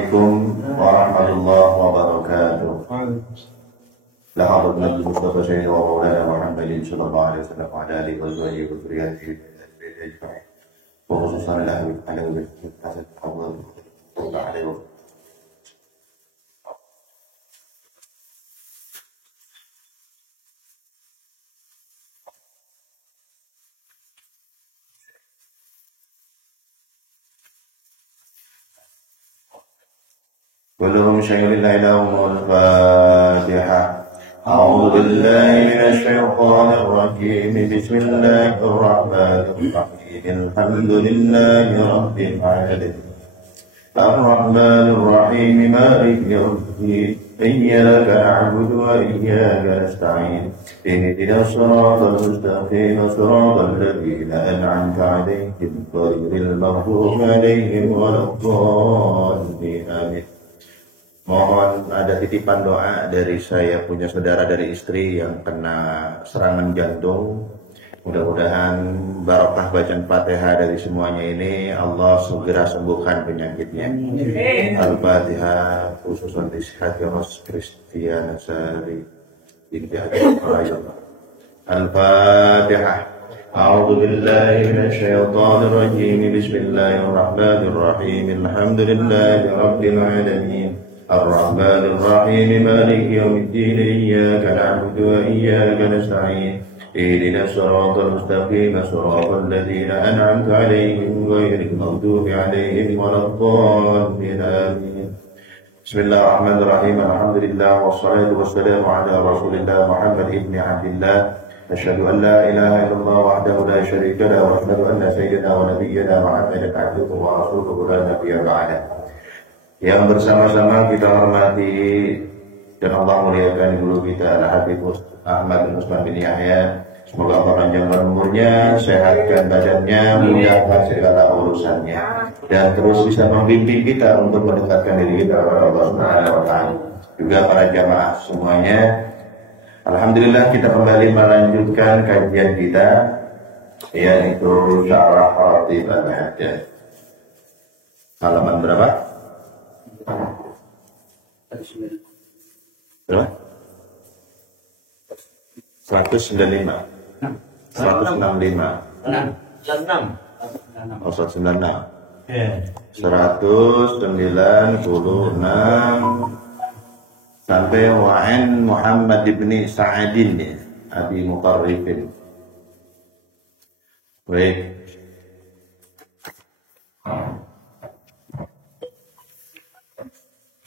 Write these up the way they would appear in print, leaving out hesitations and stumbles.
Assalamualaikum warahmatullahi wabarakatuh. Lahadut Nabi Mustafa Sayyidina wa Maulana Muhammadin sallallahu alaihi wasallam wa ala alihi wa sahbihi wa dzurriyyatihi ajma'in. Wa khususan ala al-hasan Allah alaihi wa كلهم شيء لله لهم الفاتحة. أعوذ بالله من الشيطان الرجيم. بسم الله الرحمن الرحيم. الحمد لله رب العالمين الرحمن الرحيم مالك يوم الدين إياك نعبد وإياك نستعين اهدنا الصراط المستقيم صراط الذين أنعمت عليهم غير المغضوب عليهم ولا الضالين آمين. Mohon ada titipan doa dari saya punya saudara dari istri yang kena serangan jantung. Mudah-mudahan barokah bacaan Fatihah dari semuanya ini Allah segera sembuhkan penyakitnya. Al-Fatihah khususan disihati Ros Kristiana Sari Al-Fatihah. A'udzu billahi minasyaitonir rajim. Bismillahirrahmanirrahim. Alhamdulillahi rabbil alamin. الرحمن الرحيم مالك يوم الدين إياك نعبد وإياك نستعين اهدنا الصراط المستقيم صراط الذين أنعمت عليهم غير المغضوب عليهم ولا الضالين آمين. بسم الله الرحمن الرحيم. الحمد لله والصلاة والسلام على رسول الله محمد بن عبد الله أشهد أن لا إله إلا الله وحده لا شريك له وأشهد أن سيدنا ونبينا محمدا عبده ورسوله لا نبي بعده. Yang bersama-sama kita hormati dan Allah muliakan guru kita Al-Habib Ahmad bin Usman bin Yahya. Semoga Allah panjangkan umurnya, sehatkan badannya, mudahkan segala urusannya, dan terus bisa membimbing kita untuk mendekatkan diri kita kepada Allah Subhanahu wa taala. Juga para jamaah semuanya. Alhamdulillah kita kembali melanjutkan kajian kita, yaitu Syarah Khatib Al-Hajjaj. Halaman berapa? Berapa? 195. 165. 196. Oh, 196. 196 sampai wa'an Muhammad ibni Sa'adin ya, Abi Muqarribin. Baik.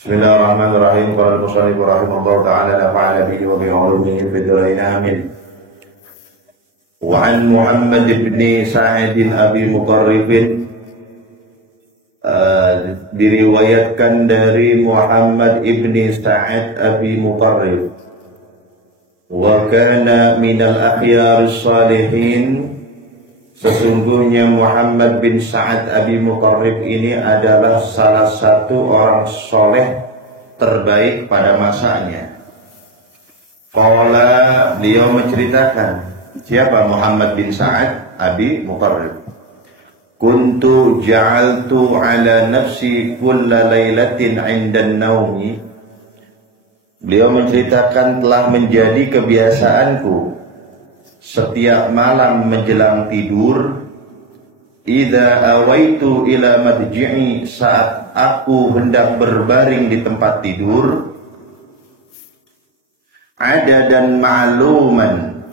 Bismillahirrahmanirrahim. Qala al-musannif rahimahullahu ta'ala nafa'ana bihi wa bi ulumihi fid dharain amin. Wa an Muhammad ibn Sa'id Abi Muqarrib diriwayatkan dari Muhammad ibn Sa'id Abi Muqarrib wa kana minal akhyarus salihin. Sesungguhnya Muhammad bin Sa'ad Abi Muqarrib ini adalah salah satu orang soleh terbaik pada masanya. Qala, beliau menceritakan, siapa Muhammad bin Sa'ad Abi Muqarrib? Kuntu ja'altu ala nafsi kulla lailatin 'indan naumi. Beliau menceritakan telah menjadi kebiasaanku setiap malam menjelang tidur, idza awaitu ila madji'i, saat aku hendak berbaring di tempat tidur, ada dan ma'luman,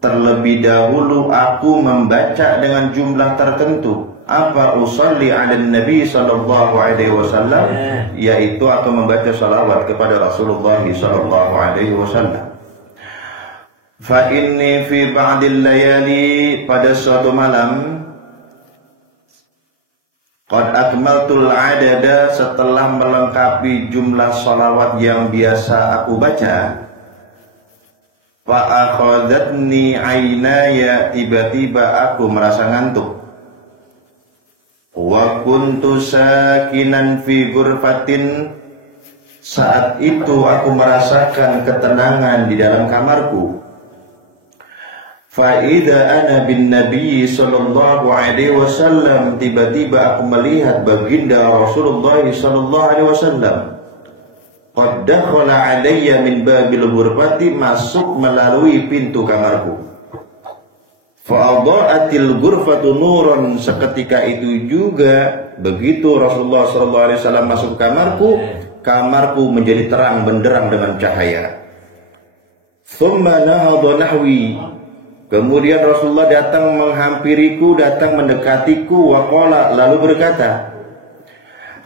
terlebih dahulu aku membaca dengan jumlah tertentu. Apa usolli ala Nabi sallallahu alaihi wasallam, yaitu aku membaca salawat kepada Rasulullah sallallahu alaihi wasallam. Fa inni fi ba'dil layali, pada suatu malam, qad akmaltul adada, setelah melengkapi jumlah salawat yang biasa aku baca, fa akhadhatni aynaya, tiba-tiba aku merasa ngantuk. Wa kuntu sakinan fi ghurfatin, saat itu aku merasakan ketenangan di dalam kamarku. Fa'idha ana bin Nabi sallallahu alaihi wasallam, tiba-tiba aku melihat baginda Rasulullah sallallahu alaihi wasallam. Qad dakhala alayya min babil ghurfati, masuk melalui pintu kamarku. Fa'adha'atil ghurfatu nuran, seketika itu juga begitu Rasulullah sallallahu alaihi wasallam masuk ke kamarku menjadi terang benderang dengan cahaya. Thumma nahadha nahwi, kemudian Rasulullah datang menghampiriku, datang mendekatiku, wa qala, lalu berkata,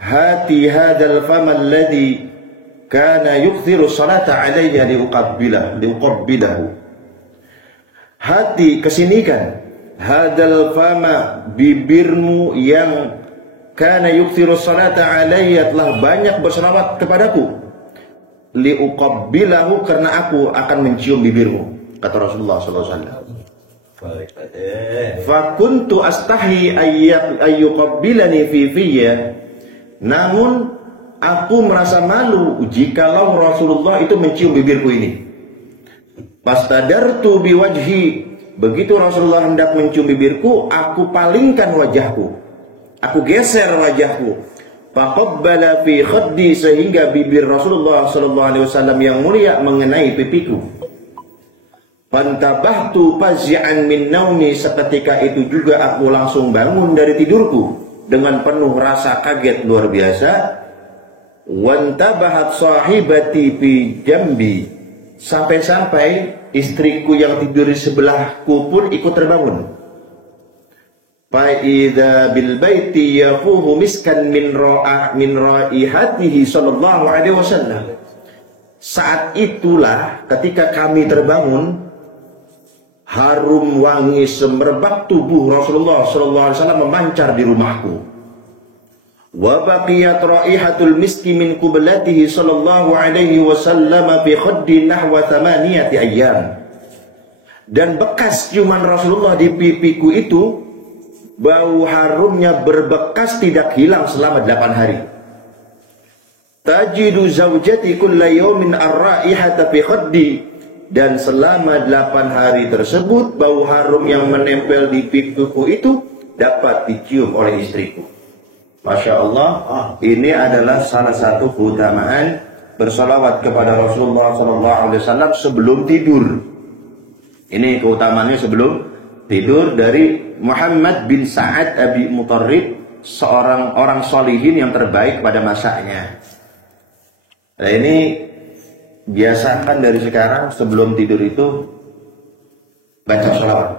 hati hadzal fama alladhi kana yukthiru salata alayya liuqabbilahu. Hati, kesinikan, hadzal fama, bibirmu yang kana yukthiru salata alayya, telah banyak berselawat kepadaku, liuqabbilahu, karena aku akan mencium bibirmu, kata Rasulullah SAW. Fakuntu astahi ayyuqabbilani fi fiyya, namun aku merasa malu jikalau Rasulullah itu mencium bibirku ini. Fastadartu biwajhi, begitu Rasulullah hendak mencium bibirku, aku palingkan wajahku, aku geser wajahku. Faqabbala fi khaddi, sehingga bibir Rasulullah sallallahu alaihi wasallam yang mulia mengenai pipiku. Fantabahtu faz'an min naumi, seketika itu juga aku langsung bangun dari tidurku dengan penuh rasa kaget luar biasa. Wantabahat sahibati fi jambi, sampai-sampai istriku yang tidur di sebelahku pun ikut terbangun. Fa'idha bil baiti yafuhu miskan min raihatihi sallallahu alaihi wasallam. Saat itulah ketika kami terbangun, harum wangi semerbak tubuh Rasulullah sallallahu alaihi wasallam memancar di rumahku. Wa baqiyat raihatul miski min qiblatihi sallallahu alaihi wasallam fi khaddi nahwa 8 ayyam. Dan bekas ciuman Rasulullah di pipiku itu, bau harumnya berbekas tidak hilang selama 8 hari. Tajidu zawjati kulla yawmin ar-raihata fi khaddi, dan selama 8 hari tersebut bau harum yang menempel di pipiku itu dapat dicium oleh istriku. Masya Allah, ini adalah salah satu keutamaan bersalawat kepada Rasulullah SAW sebelum tidur. Ini keutamaannya sebelum tidur dari Muhammad bin Sa'ad Abi Mutarrib, seorang orang solihin yang terbaik pada masanya. Nah, ini biasakan dari sekarang sebelum tidur itu baca sholawat.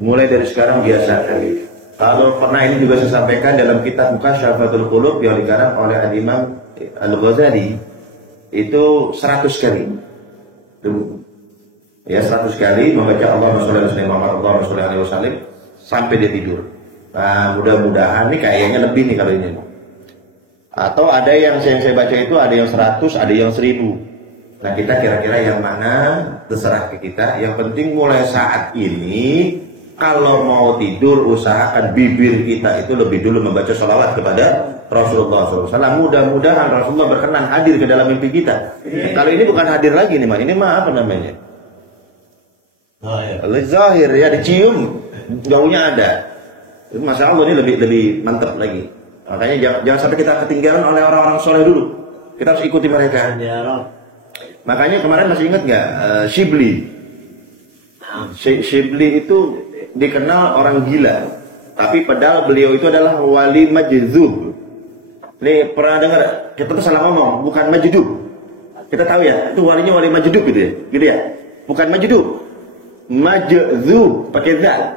Mulai dari sekarang biasakan. Kalau pernah ini juga saya sampaikan dalam kitab Mukasyfatul Qulub yang dikarang oleh Imam Al-Ghazali, itu 100 kali. Ya, 100 kali membaca Allahumma sholli ala sayyidina Muhammad Allahumma sholli alaihi wasallam sampai dia tidur. Nah, mudah-mudahan nih kayaknya lebih nih kalau ini. Atau ada yang saya baca itu ada yang 100, ada yang 1000. Nah, kita kira-kira yang mana terserah ke kita. Yang penting mulai saat ini kalau mau tidur usahakan bibir kita itu lebih dulu membaca sholawat kepada Rasulullah SAW. Mudah-mudahan Rasulullah berkenan hadir ke dalam mimpi kita. Kalau ini bukan hadir lagi nih, ini mah apa namanya? Zahir ya, dicium, baunya ada. Itu Masya Allah, ini lebih mantap lagi. Makanya jangan sampai kita ketinggalan oleh orang-orang soleh dulu. Kita harus ikuti mereka. Makanya kemarin masih ingat nggak Shibli? Shibli itu dikenal orang gila, tapi padahal beliau itu adalah wali majdub. Nih pernah dengar? Kita tuh salah ngomong, bukan majdub. Kita tahu ya, itu walinya wali majdub gitu ya. Bukan majdub. Majdub pakai dal,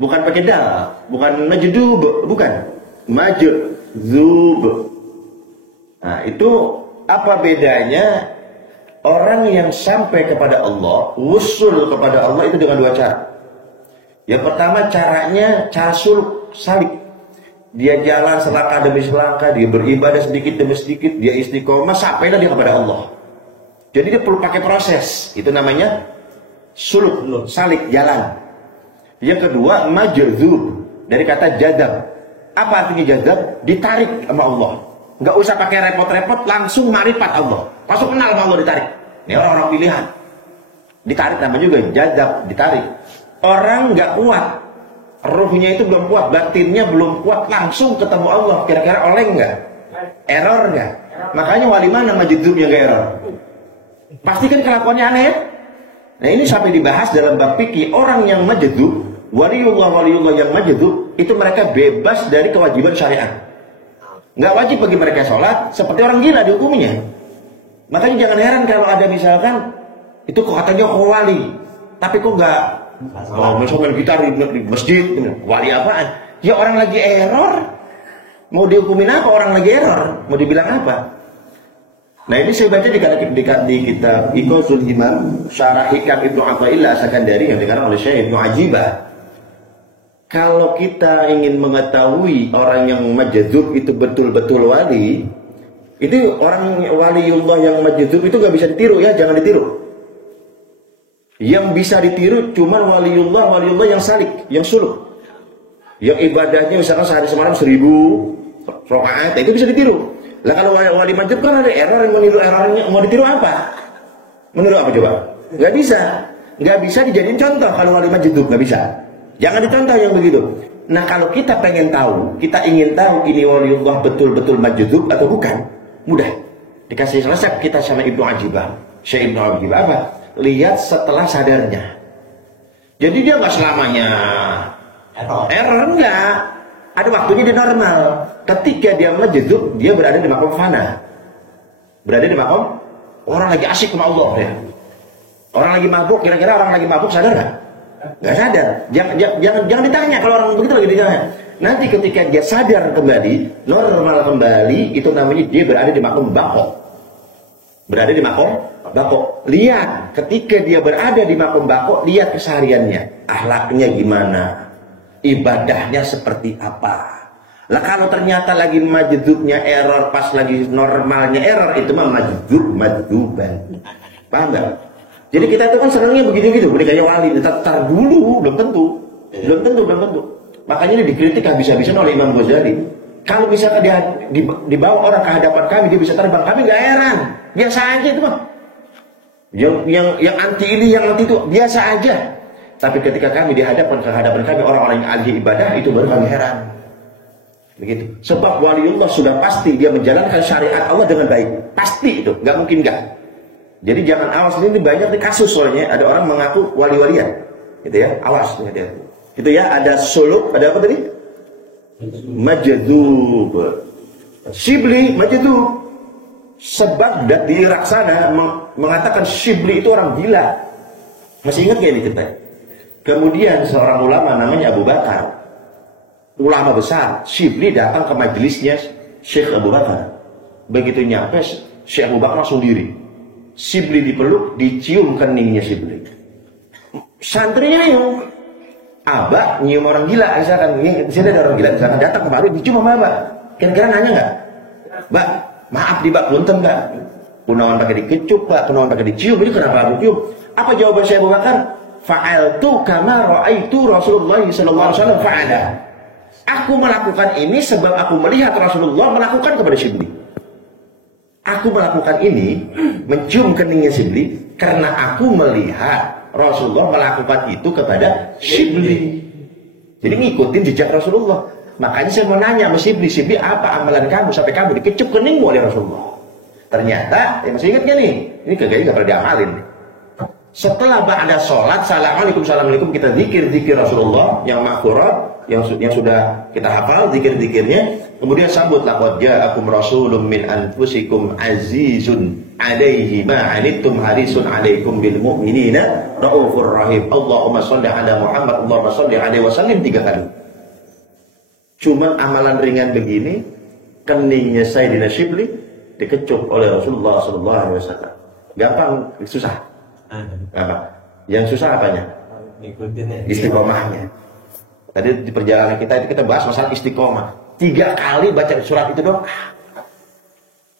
bukan pakai dal, bukan majdub, bukan majdub. Nah, itu apa bedanya? Orang yang sampai kepada Allah, wusul kepada Allah itu dengan 2 cara. Yang pertama caranya cara suluk, salik. Dia jalan selangkah demi selangkah, dia beribadah sedikit demi sedikit, dia istiqomah sampailah dia kepada Allah. Jadi dia perlu pakai proses. Itu namanya suluk, salik, jalan. Yang kedua majdzub, dari kata jadzab. Apa artinya jadzab? Ditarik sama Allah. Nggak usah pakai repot-repot, langsung marifat Allah. Langsung kenal sama Allah, ditarik. Ini orang-orang pilihan. Ditarik nama juga jazab, ditarik. Orang nggak kuat, ruhnya itu belum kuat, batinnya belum kuat, langsung ketemu Allah. Kira-kira oleng nggak? Error nggak? Makanya wali mana majdzubnya nggak error? Pasti kan kelakuannya aneh ya? Nah ini sampai dibahas dalam bab fikih, orang yang majdzub, waliullah yang majdzub itu mereka bebas dari kewajiban syariat. Nggak wajib bagi mereka sholat, seperti orang gila dihukuminya. Makanya jangan heran kalau ada misalkan itu kok katanya kok wali, tapi kok nggak misalkan kita di masjid, wali apaan? Ya orang lagi error, mau dihukumin apa orang lagi error? Mau dibilang apa? Nah ini saya baca di kitab Iqazul Himam Syarah Hikam Ibnu Athaillah As-Sakandari yang dikarang oleh Syekh Ibnu Ajibah. Kalau kita ingin mengetahui orang yang majdzub itu betul-betul wali, itu orang waliullah yang majdzub itu nggak bisa ditiru ya, jangan ditiru. Yang bisa ditiru cuma waliullah yang salik, yang suluk, yang ibadahnya misalkan sehari semalam 1000 rakaat, itu bisa ditiru. Lah kalau wali majdzub kan ada error, yang meniru errornya, mau ditiru apa? Meniru apa coba? Nggak bisa dijadiin contoh kalau wali majdzub, nggak bisa. Jangan dicontoh yang begitu. Nah kalau kita pengen tahu, kita ingin tahu ini waliullah betul-betul majdzub atau bukan, mudah. Dikasih resep kita sama Ibnu Ajibah, Syekh Ibnu Ajibah apa? Lihat setelah sadarnya. Jadi dia nggak selamanya error enggak. Ada waktunya dia normal. Ketika dia majdzub, dia berada di makom fana. Berada di makom orang lagi asyik sama Allah ya. Orang lagi mabuk, kira-kira orang lagi mabuk sadar nggak? Nggak sadar. Jangan ditanya kalau orang begitu lagi ditanya. Nanti ketika dia sadar kembali, normal kembali, itu namanya dia berada di makom bako. Berada di makom bako. Lihat ketika dia berada di makom bako, lihat kesehariannya, akhlaknya gimana, ibadahnya seperti apa. Lah kalau ternyata lagi majdzubnya error, pas lagi normalnya error, itu mah majdzub-majduban. Paham nggak? Jadi kita itu kan senangnya begitu-gitu, kayak wali, tar dulu, belum tentu. Makanya ini dikritik habis-habisan oleh Imam Ghazali. Kalau misalkan dia dibawa orang ke hadapan kami, dia bisa terbang, kami nggak heran, biasa aja itu mah. Yang anti ini, yang anti itu, biasa aja. Tapi ketika kami dihadapkan ke hadapan kami orang-orang yang ahli ibadah, itu baru kami heran. Begitu. Sebab waliullah sudah pasti dia menjalankan syariat Allah dengan baik, pasti itu, nggak mungkin nggak. Jadi jangan awas, ini banyak di kasus soalnya ada orang mengaku wali-walian, gitu ya, awas gitu ya. Itu ya, ada suluk, ada apa tadi? Majdzub. Shibli majdzub. Sebab di Irak sana mengatakan Shibli itu orang gila. Masih ingat gak ini cerita? Kemudian seorang ulama namanya Abu Bakar, ulama besar, Shibli datang ke majelisnya Syekh Abu Bakar. Begitu nyampe, Syekh Abu Bakar langsung diri. Shibli dipeluk, dicium keningnya Shibli. Santrinya yang abah nyium orang gila, misalkan di sini ada orang gila, misalkan datang kemarin dicium sama abah. Kira-kira nanya nggak? Mbak, maaf di bak punten nggak? Kunaon pakai dikecup, Pak, kunaon pakai dicium, ini kenapa harus dicium? Apa jawaban saya Abu Bakar? Fa'altu kama ra'aitu Rasulullah sallallahu alaihi wasallam fa'ala. Aku melakukan ini sebab aku melihat Rasulullah melakukan kepada Shibli. Aku melakukan ini, mencium keningnya Shibli, karena aku melihat Rasulullah melakukan itu kepada Shibli. Jadi ngikutin jejak Rasulullah. Makanya saya mau nanya sama Shibli, apa amalan kamu sampai kamu dikecup keningmu oleh Rasulullah? Ternyata, masih ingat gak nih? Ini kagaknya gak pernah diamalin. Setelah ba'da sholat, assalamualaikum, kita zikir Rasulullah yang makhfurat, yang sudah kita hafal zikir-zikirnya. Kemudian sambut, laqad ja'akum rasulun min anfusikum azizun 'alaihi ma 'anittum harisun 'alaikum bil mu'minina raufur rahim. Allahumma shalli 'ala Muhammad, Allahumma shalli 'alaihi wasallim 3 kali. Cuma amalan ringan begini, keningnya Sayyidina Shibli dikecup oleh Rasulullah sallallahu alaihi wasallam. Gampang, susah. Apa? Yang susah apanya? Istiqomahnya. Tadi di perjalanan kita bahas masalah istiqomah. 3 kali baca surat itu doang.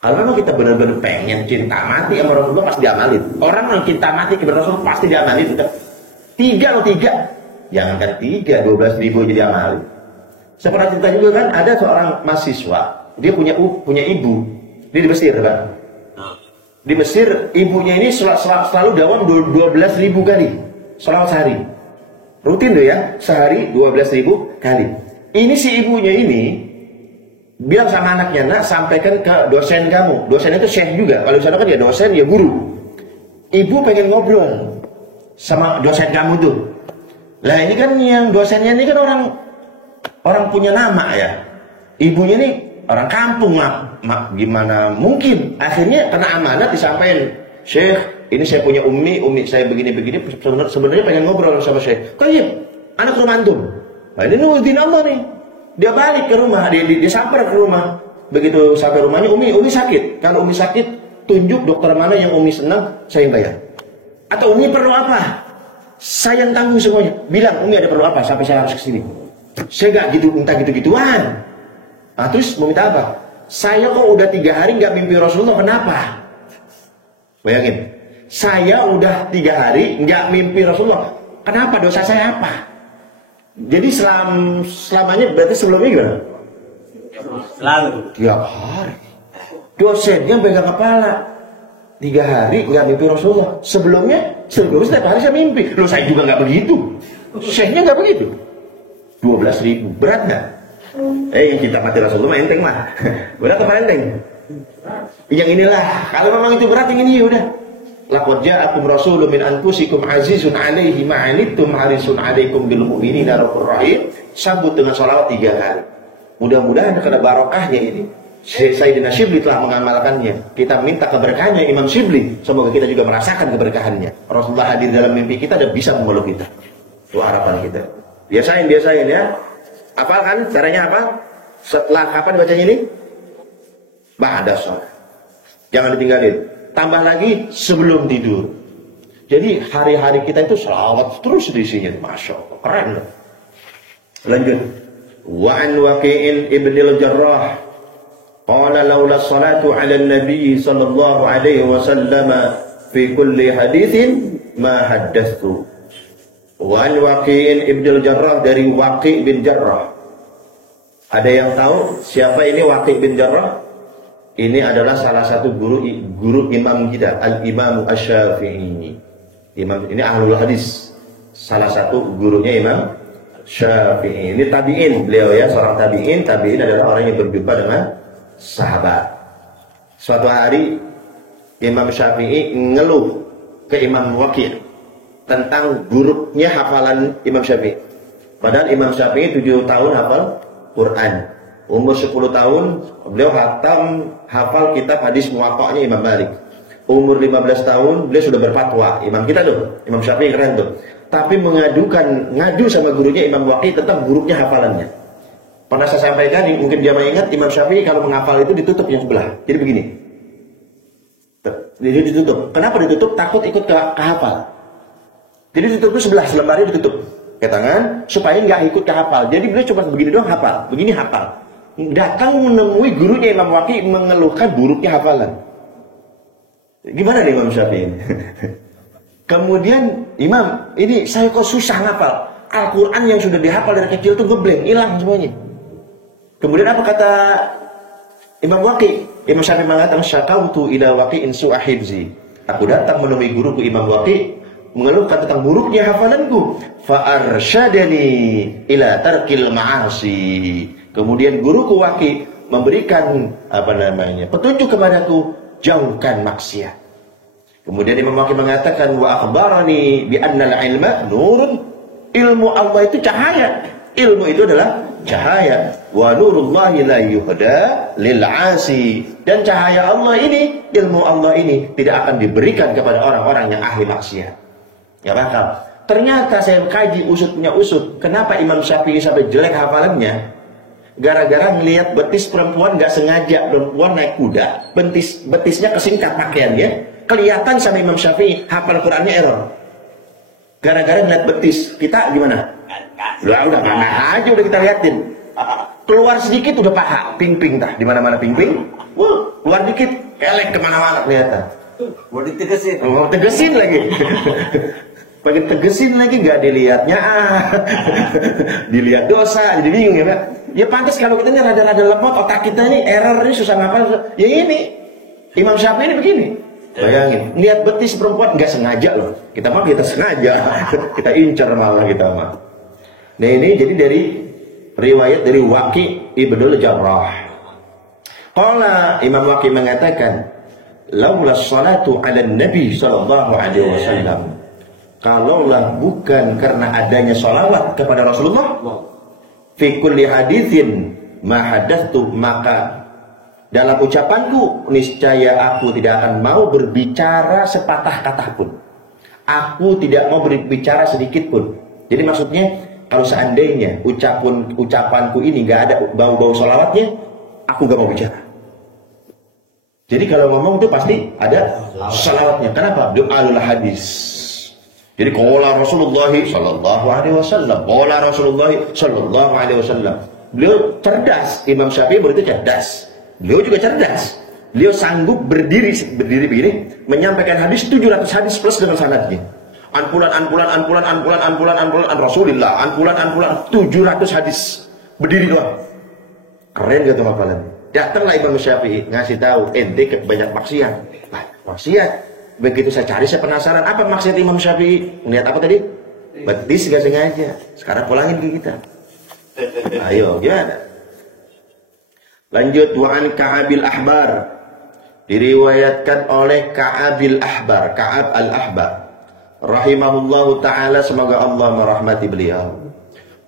Kalau memang kita benar-benar pengen cinta mati sama Rasulullah, pasti diamalin. Orang yang cinta mati kepada Rasulullah pasti diamalin. 3. Jangankan 3, 12.000 jadi amalin. Saya pernah cerita juga kan, ada seorang mahasiswa, dia punya ibu, dia di Mesir kan. Di Mesir ibunya ini selalu dawam 12.000 kali selawat sehari. Rutin tuh ya, sehari 12.000 kali. Ini si ibunya ini bilang sama anaknya, nak sampaikan ke dosen kamu. Dosen itu syekh juga. Kalau di sana kan dia dosen, dia guru. Ibu pengen ngobrol sama dosen kamu tuh. Lah ini kan yang dosennya ini kan orang punya nama ya. Ibunya ini orang kampung, gimana mungkin. Akhirnya kena amanat disampaikan, Syekh, ini saya punya umi saya begini-begini. Sebenarnya pengen ngobrol sama Syekh. Kayak anak rumah antum. Nah, ini nurutin Allah nih. Dia balik ke rumah, dia sampai ke rumah. Begitu sampai rumahnya, umi sakit. Kalau umi sakit, tunjuk dokter mana yang umi senang, saya yang bayar. Atau umi perlu apa? Saya yang tanggung semuanya. Bilang umi ada perlu apa sampai saya harus kesini. Saya gak gitu, minta gitu-gituan. Nah, terus mau minta apa? Saya kok udah 3 hari gak mimpi Rasulullah, kenapa? Bayangin, saya udah 3 hari gak mimpi Rasulullah. Kenapa? Dosa saya apa? Jadi selamanya berarti sebelumnya gimana? Selalu. 3 hari. Dosennya pegang kepala. 3 hari nggak mimpi Rasulullah. Sebelumnya setiap hari saya mimpi. Loh, saya juga nggak begitu. Syekhnya nggak begitu. 12.000 berat nggak? Kita mati Rasulullah enteng mah. Berat apa enteng? Yang inilah. Kalau memang itu berat, yang ini udah. Laqad ja'akum rasulun min anfusikum azizun 'alaihi ma 'anittum harisun 'alaikum bil mu'minina raufur rahim. Sambut dengan sholawat 3 kali. Mudah-mudahan kena barokahnya ini. Sayyidina Syibli telah mengamalkannya. Kita minta keberkahannya Imam Syibli. Semoga kita juga merasakan keberkahannya. Rasulullah hadir dalam mimpi kita dan bisa memeluk kita. Itu harapan kita. Biasain ya. Apal kan? Caranya apa? Setelah kapan bacanya ini? Ba'da sholat. Jangan ditinggalin. Tambah lagi sebelum tidur. Jadi hari-hari kita itu selawat terus diisinya. Masya Allah. Keren loh. Lanjut. Wa'an Waqi'in ibnil Jarrah. Qala laula salatu ala nabi sallallahu alaihi wasallam fi kulli hadithin ma haddathtu. Wa an Waqi'in ibnul Jarrah, dari Waqi' bin Jarrah. Ada yang tahu siapa ini Waqi' bin Jarrah? Ini adalah salah satu guru imam kita, Al-Imam Asy-Syafi'i. Imam ini ahlul hadis. Salah satu gurunya Imam Syafi'i. Ini tabi'in beliau ya, seorang tabi'in. Tabi'in adalah orang yang berjumpa dengan sahabat. Suatu hari Imam Syafi'i ngeluh ke Imam Waqi' tentang buruknya hafalan Imam Syafi'i. Padahal Imam Syafi'i 7 tahun hafal Quran. Umur 10 tahun beliau hafal kitab hadis Muwatta'nya Imam Malik. Umur 15 tahun beliau sudah berfatwa. Imam kita tuh, Imam Syafi'i keren tuh. Tapi ngadu sama gurunya Imam Waqi' tentang buruknya hafalannya. Pernah saya sampaikan, mungkin jamaah ingat, Imam Syafi'i kalau menghafal itu ditutup yang sebelah. Jadi begini. Jadi ditutup. Kenapa ditutup? Takut ikut kehafal. Jadi ditutup itu sebelah, selembarnya ditutup ke tangan supaya nggak ikut kehafal. Jadi beliau cuma begini doang hafal, begini hafal. Datang menemui gurunya Imam Waqi' mengeluhkan buruknya hafalan. Gimana nih Imam Syafi'i? Kemudian, Imam, ini saya kok susah ngapal. Al-Quran yang sudah dihafal dari kecil itu ngeblank, hilang semuanya. Kemudian apa kata Imam Waqi'? Imam Syafi'i mengatakan, syakautu ila Waqi'in su'a hifzi. Aku datang menemui guruku Imam Waqi', mengeluhkan tentang buruknya hafalanku. Fa'arsyadani ila tarkil ma'asi. Kemudian guruku Waqi' memberikan petunjuk kepadaku, jauhkan maksiat. Kemudian Imam Waqi' mengatakan, wa akhbarani bi annal ilma nurun. Ilmu Allah itu cahaya. Ilmu itu adalah cahaya. Wa nurullahi la yuhda lil 'asi. Dan cahaya Allah ini, ilmu Allah ini tidak akan diberikan kepada orang-orang yang ahli maksiat. Ya bakal. Ternyata saya kaji usut punya usut. Kenapa Imam Syafi'i sampai jelek hafalannya? Gara-gara ngelihat betis perempuan nggak sengaja, perempuan naik kuda, betisnya kesingkat pakaiannya, kelihatan sama Imam Syafi'i hafal Qurannya error. Gara-gara ngeliat betis, kita gimana? Udah mana aja udah kita liatin. Keluar sedikit udah paha, ping-ping dah, di mana-mana ping-ping. Keluar dikit, kelek kemana-mana kelihatan. Mau ditegesin. Mau tegesin lagi. Pengen tegesin lagi nggak dilihatnya, dilihat dosa, jadi bingung ya Pak. Ya pantas kalau kita ini rada-rada lemot, otak kita ini error ini susah ngapal. Ya ini Imam Syafi'i ini begini. Bayangin, lihat betis perempuan nggak sengaja loh. Kita sengaja, kita incar malah kita mah. Nah ini jadi dari riwayat dari Waqi Ibnul Jarrah. Qala Imam Waqi mengatakan, laula salatu ala Nabi sallallahu alaihi wasallam. Kalaulah bukan karena adanya salawat kepada Rasulullah, fi kulli haditsin ma hadatsu, maka dalam ucapanku niscaya aku tidak akan mau berbicara sepatah kata pun. Aku tidak mau berbicara sedikit pun. Jadi maksudnya kalau seandainya ucapanku ini nggak ada bau-bau sholawatnya, aku nggak mau bicara. Jadi kalau ngomong itu pasti ada sholawatnya. Kenapa? Doaul hadis. Jadi qala Rasulullah sallallahu alaihi wasallam, qala Rasulullah sallallahu alaihi wasallam. Beliau cerdas, Imam Syafi'i berarti cerdas. Beliau juga cerdas. Beliau sanggup berdiri begini, menyampaikan hadis 700 hadis plus dengan sanadnya. An Rasulillah, an 700 hadis. Berdiri doang. Keren gak tuh hafalan? Datanglah Imam Syafi'i ngasih tahu, ente banyak maksiat. Maksiat. Begitu saya cari, saya penasaran apa maksiat Imam Syafi'i. Ngeliat apa tadi? Betis gak sengaja. Sekarang pulangin ke kita. Ayo, gimana? Lanjut, wa'an Ka'abil Ahbar, diriwayatkan oleh Ka'abil Ahbar, Ka'ab al-Ahbar rahimahullahu ta'ala, semoga Allah merahmati beliau.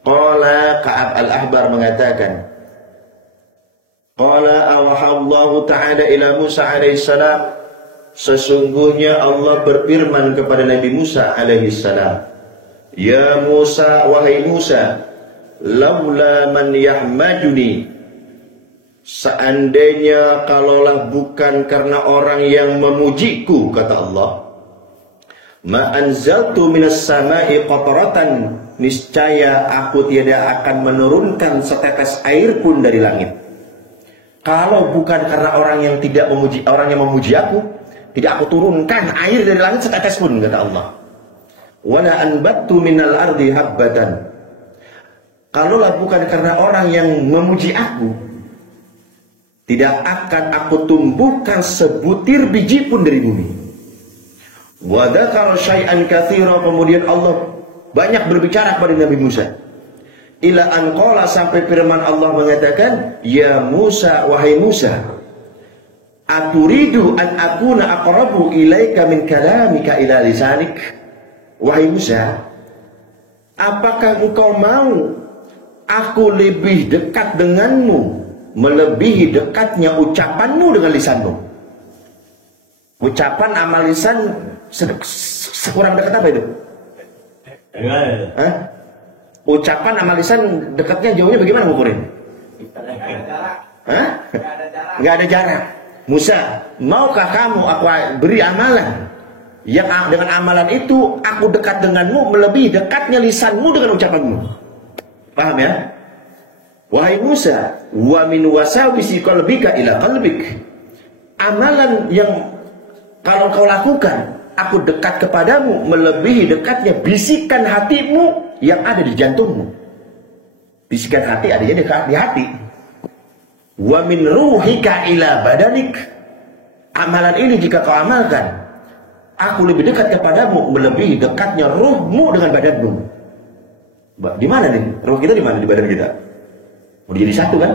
Qala Ka'ab al-Ahbar mengatakan, qala awhallahu ta'ala ila Musa alaihissalam, sesungguhnya Allah berfirman kepada Nabi Musa alaihissalam, ya Musa, wahai Musa, laula man yahmaduni, seandainya kalaulah bukan karena orang yang memujiku, kata Allah, ma anzaltu minas sama'i qataratan, niscaya aku tidak akan menurunkan setetes air pun dari langit. Kalau bukan karena orang yang memuji aku, tidak aku turunkan air dari langit setetes pun, kata Allah. Wala anbattu minal ardi habbatan, kalaulah bukan karena orang yang memuji aku, tidak akan aku tumbuhkan sebutir biji pun dari bumi. Wa dzakara syai'an katsira, kemudian Allah banyak berbicara kepada Nabi Musa. Ila an qala, sampai firman Allah mengatakan, ya Musa, wahai Musa, aturidu an akuna aqrabu ilaika min kalamika ila lisanik. Wahai Musa, apakah engkau mau aku lebih dekat denganmu, melebihi dekatnya ucapanmu dengan lisanmu? Ucapan amal lisan sekurang dekat apa itu? Hah? Ucapan amal lisan dekatnya jauhnya bagaimana ngukurin? Hah? Gak ada jarak. Musa, maukah kamu aku beri amalan yang dengan amalan itu aku dekat denganmu melebihi dekatnya lisanmu dengan ucapanmu? Paham ya? Wahai Musa, wa min wasawisi qalbika ila qalbik, amalan yang kalau kau lakukan, aku dekat kepadamu melebihi dekatnya bisikan hatimu yang ada di jantungmu. Bisikan hati adanya dekat di hati. Wa min ruhika ila badanik, amalan ini jika kau amalkan, aku lebih dekat kepadamu melebihi dekatnya ruhmu dengan badanmu. Di mana nih? Ruh kita di mana di badan kita? Mau jadi satu kan?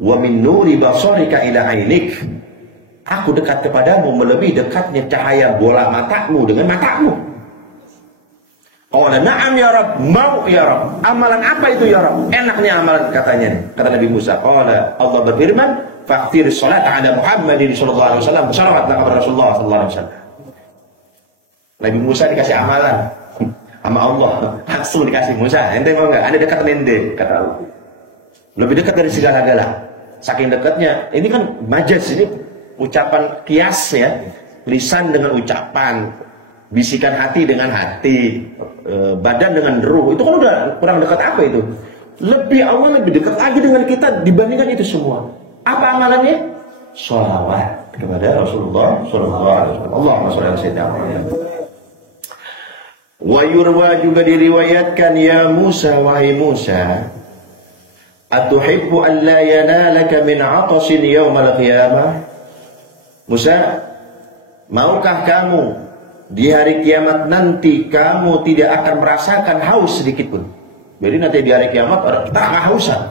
Wa min nuri basarika ila ainik, aku dekat kepadamu melebihi dekatnya cahaya bola matamu dengan matamu. Qala na'am ya Rabb, mau ya Rabb. Amalan apa itu ya Rabb? Enaknya amalan, katanya nih, kata Nabi Musa. Qala, Allah berfirman, faqtir salat ala Muhammadin sallallahu alaihi wasallam, salawatlah kepada Rasulullah sallallahu alaihi wasallam. Nabi Musa dikasih amalan sama Allah, langsung dikasih. Musa, ente mau enggak? Anda dekat ente, kata Allah. Lebih dekat dari segala-gala. Saking dekatnya, ini kan majaz, ini ucapan kias ya, lisan dengan ucapan, bisikan hati dengan hati, badan dengan ruh. Itu kan udah kurang dekat apa itu? Allah lebih dekat lagi dengan kita dibandingkan itu semua. Apa amalannya? Sholawat kepada Rasulullah sallallahu alaihi wasallam. Allahumma shalli ala sayyidina Muhammad. Wa yurwa, juga diriwayatkan, ya Musa, wahai Musa, atuhibbu an la yanalaka min 'atasin yaumal qiyamah. Musa, Maukah kamu di hari kiamat nanti kamu tidak akan merasakan haus sedikit pun? Jadi nanti di hari kiamat kita nggak hausan.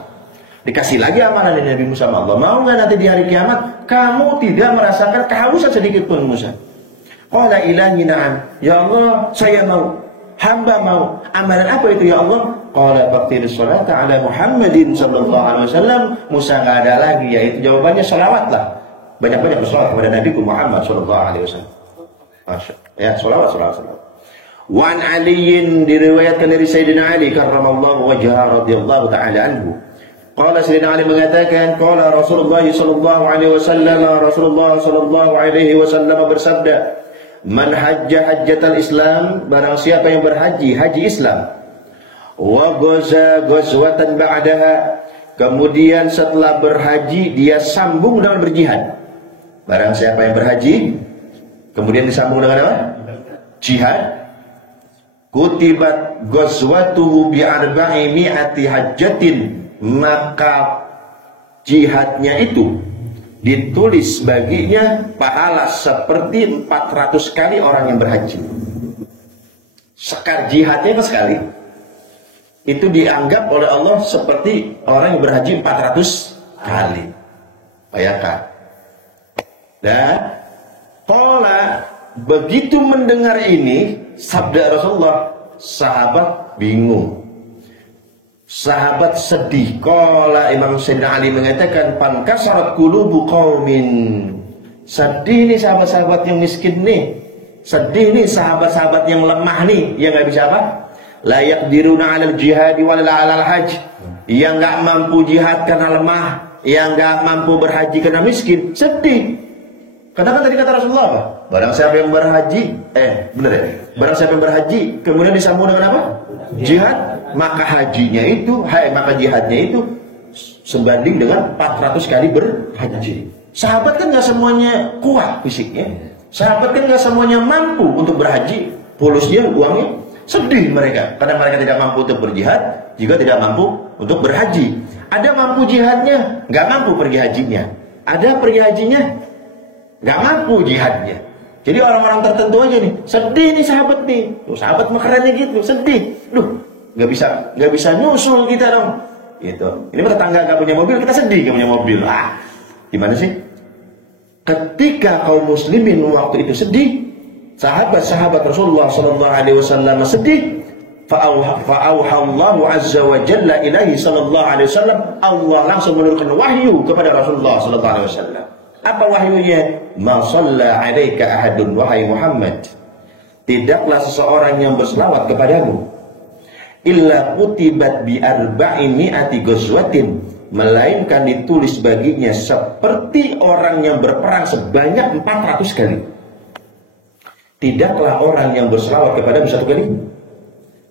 Dikasih lagi amalan dari Nabi Musa sama Allah. Mau nggak nanti di hari kiamat kamu tidak merasakan kehausan sedikit pun, Musa? Qala ilahi na'am. Ya Allah, saya mau. Hamba mau. Amalan apa itu ya Allah? Qala faqtiris salata ala Muhammadin sallallahu alaihi wasallam. Musa nggak ada lagi, yaitu jawabannya salawatlah. Banyak-banyak bersolawat kepada Nabi Muhammad sallallahu alaihi wasallam. Ya, salawat. Wan Aliin, diriwayatkan dari Sayyidina Ali karramallahu wajhahu radhiyallahu taala anhu. Qala Sayyidina Ali mengatakan, qala Rasulullah sallallahu alaihi wasallam, Rasulullah sallallahu alaihi wasallam bersabda, man hajja hajjatal Islam, barang siapa yang berhaji haji Islam, wa ghaza ghazwatan ba'daha, kemudian setelah berhaji dia sambung dengan berjihad. Barang siapa yang berhaji kemudian disambung dengan apa? Jihad. Kutibat ghazwatuhu bi arba'i mi'ati hajjatin, maka jihadnya itu ditulis baginya pahala seperti 400 kali orang yang berhaji. Sekar jihadnya apa sekali? Itu dianggap oleh Allah seperti orang yang berhaji 400 kali. Bayangkan. Dan qala, begitu mendengar ini sabda Rasulullah, sahabat bingung, sahabat sedih. Qala, Imam Sayyidina Ali mengatakan, pankasarat qulubu qaumin, sedih nih sahabat-sahabat yang miskin nih, sedih nih sahabat-sahabat yang lemah nih, yang nggak bisa apa, la yaqdiruna 'alal jihadi wala 'alal hajj, yang nggak mampu jihad karena lemah, yang nggak mampu berhaji karena miskin, sedih. Karena kan tadi kata Rasulullah apa? Barang siapa yang berhaji, bener ya? Barang siapa yang berhaji kemudian disambung dengan apa? Jihad, maka hajinya itu, maka jihadnya itu sebanding dengan 400 kali berhaji. Sahabat kan nggak semuanya kuat fisiknya, sahabat kan nggak semuanya mampu untuk berhaji, polusnya, uangnya, sedih mereka karena mereka tidak mampu untuk berjihad, juga tidak mampu untuk berhaji. Ada mampu jihadnya, nggak mampu pergi hajinya. Ada pergi hajinya, nggak mampu jihadnya. Jadi orang-orang tertentu aja nih, sedih nih sahabat nih. Tuh, sahabat makerannya gitu, sedih. Duh, nggak bisa nyusul kita dong. Gitu. Ini tetangga nggak punya mobil, kita sedih nggak punya mobil. Gimana sih? Ketika kaum muslimin waktu itu sedih, sahabat-sahabat Rasulullah sallallahu alaihi wasallam sedih, fa'auhallahu azza wa jalla ilaihi sallallahu alaihi wasallam, Allah langsung menurunkan wahyu kepada Rasulullah sallallahu alaihi wasallam. Apa wahyunya? Ma shalla 'alaika ahadun, wahai Muhammad, tidaklah seseorang yang berselawat kepadamu, illa kutibat bi arba'i mi'ati ghazwatin, melainkan ditulis baginya seperti orang yang berperang sebanyak 400 kali. Tidaklah orang yang berselawat kepadamu satu kali,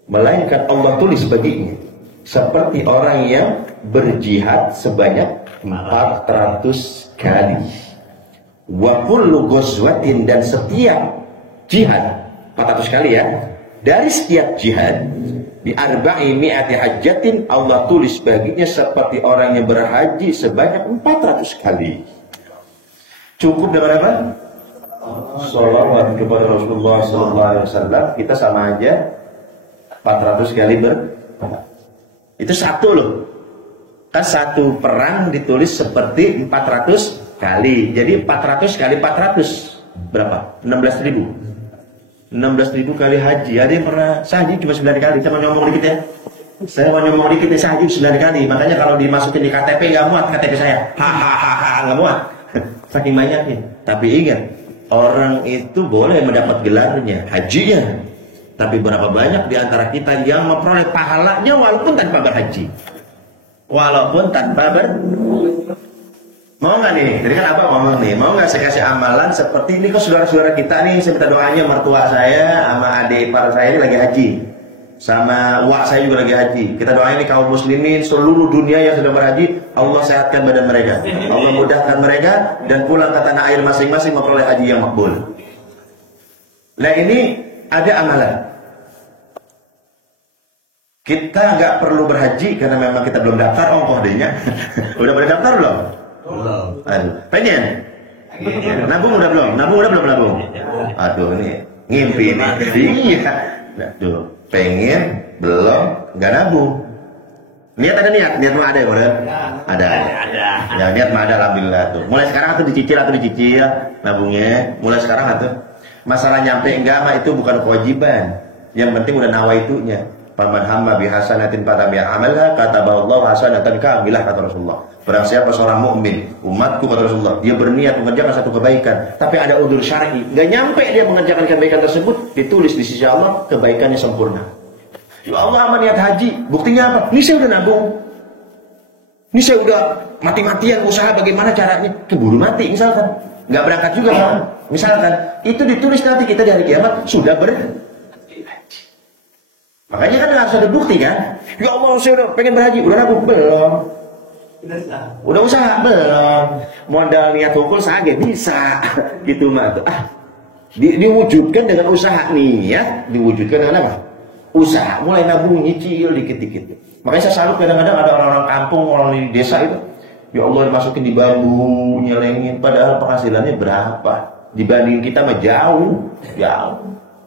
melainkan Allah tulis baginya seperti orang yang berjihad sebanyak 400 kali. Wa kullu ghazwatin, dan setiap jihad 400 kali ya. Dari setiap jihad di arba'i mi'ati hajjatin, Allah tulis baginya seperti orang yang berhaji sebanyak 400 kali. Cukup dengan apa? Sholawat kepada Rasulullah sallallahu alaihi wasallam, kita sama aja 400 kali itu satu loh. Kan satu perang ditulis seperti 400 kali. Jadi 400 kali 400 berapa? 16.000. 16.000 kali haji. Ada yang pernah saya haji cuma 9 kali. Saya mau ngomong dikit ya. Saya mau ngomong dikit ya, saya haji 9 kali. Makanya kalau dimasukin di KTP nggak muat KTP saya. Nggak muat. Saking banyaknya. Tapi ingat, orang itu boleh mendapat gelarnya, hajinya. Tapi berapa banyak di antara kita yang memperoleh pahalanya walaupun tanpa berhaji? Walaupun tanpa Mau nggak nih? Jadi kan apa ngomong nih? Mau nggak saya kasih amalan seperti ini? Kok saudara-saudara kita nih, saya minta doanya, mertua saya sama adik ipar saya ini lagi haji, sama wak saya juga lagi haji. Kita doain nih kaum muslimin seluruh dunia yang sudah berhaji, Allah sehatkan badan mereka, Allah mudahkan mereka, dan pulang ke tanah air masing-masing memperoleh haji yang makbul. Nah ini ada amalan. Kita nggak perlu berhaji karena memang kita belum daftar ongkoh dehnya. Udah pada daftar belum? Belum. Pengen? Nabung udah belum? Nabung? Aduh, ini ngimpi nih. Iya. Aduh, pengen belum nggak nabung. Niat mah ada ya, Bro? Ada. Ya, niat mah ada, alhamdulillah tuh. Mulai sekarang atau dicicil nabungnya. Mulai sekarang atau masalah nyampe enggak mah itu bukan kewajiban. Yang penting udah nawaitunya. Faman hamma bi hasanatin fatamiya amalha kataballahu hasanatan kamilah, kata Rasulullah. Barang siapa seorang mukmin, umatku kata Rasulullah, dia berniat mengerjakan satu kebaikan, tapi ada udzur syar'i, enggak nyampe dia mengerjakan kebaikan tersebut, ditulis di sisi Allah kebaikannya sempurna. Ya Allah, aman niat haji. Buktinya apa? Ini saya udah nabung. Ini saya udah mati-matian usaha bagaimana caranya. Keburu mati misalkan. Nggak berangkat juga kan. Misalkan. Itu ditulis nanti kita di hari kiamat sudah berhaji. Makanya kan harus ada bukti kan. Ya Allah, saya udah pengen berhaji. Udah nabung? Belum. Udah usaha? Belum. Modal niat hukum sage bisa. Gitu mah. Diwujudkan dengan usaha niat. Diwujudkan dengan apa? Usaha, mulai nabung, nyicil dikit-dikit. Makanya saya salut kadang-kadang ada orang-orang kampung, orang di desa itu, ya Allah, dimasukin di bambu, nyelengin, padahal penghasilannya berapa? Dibanding kita mah jauh.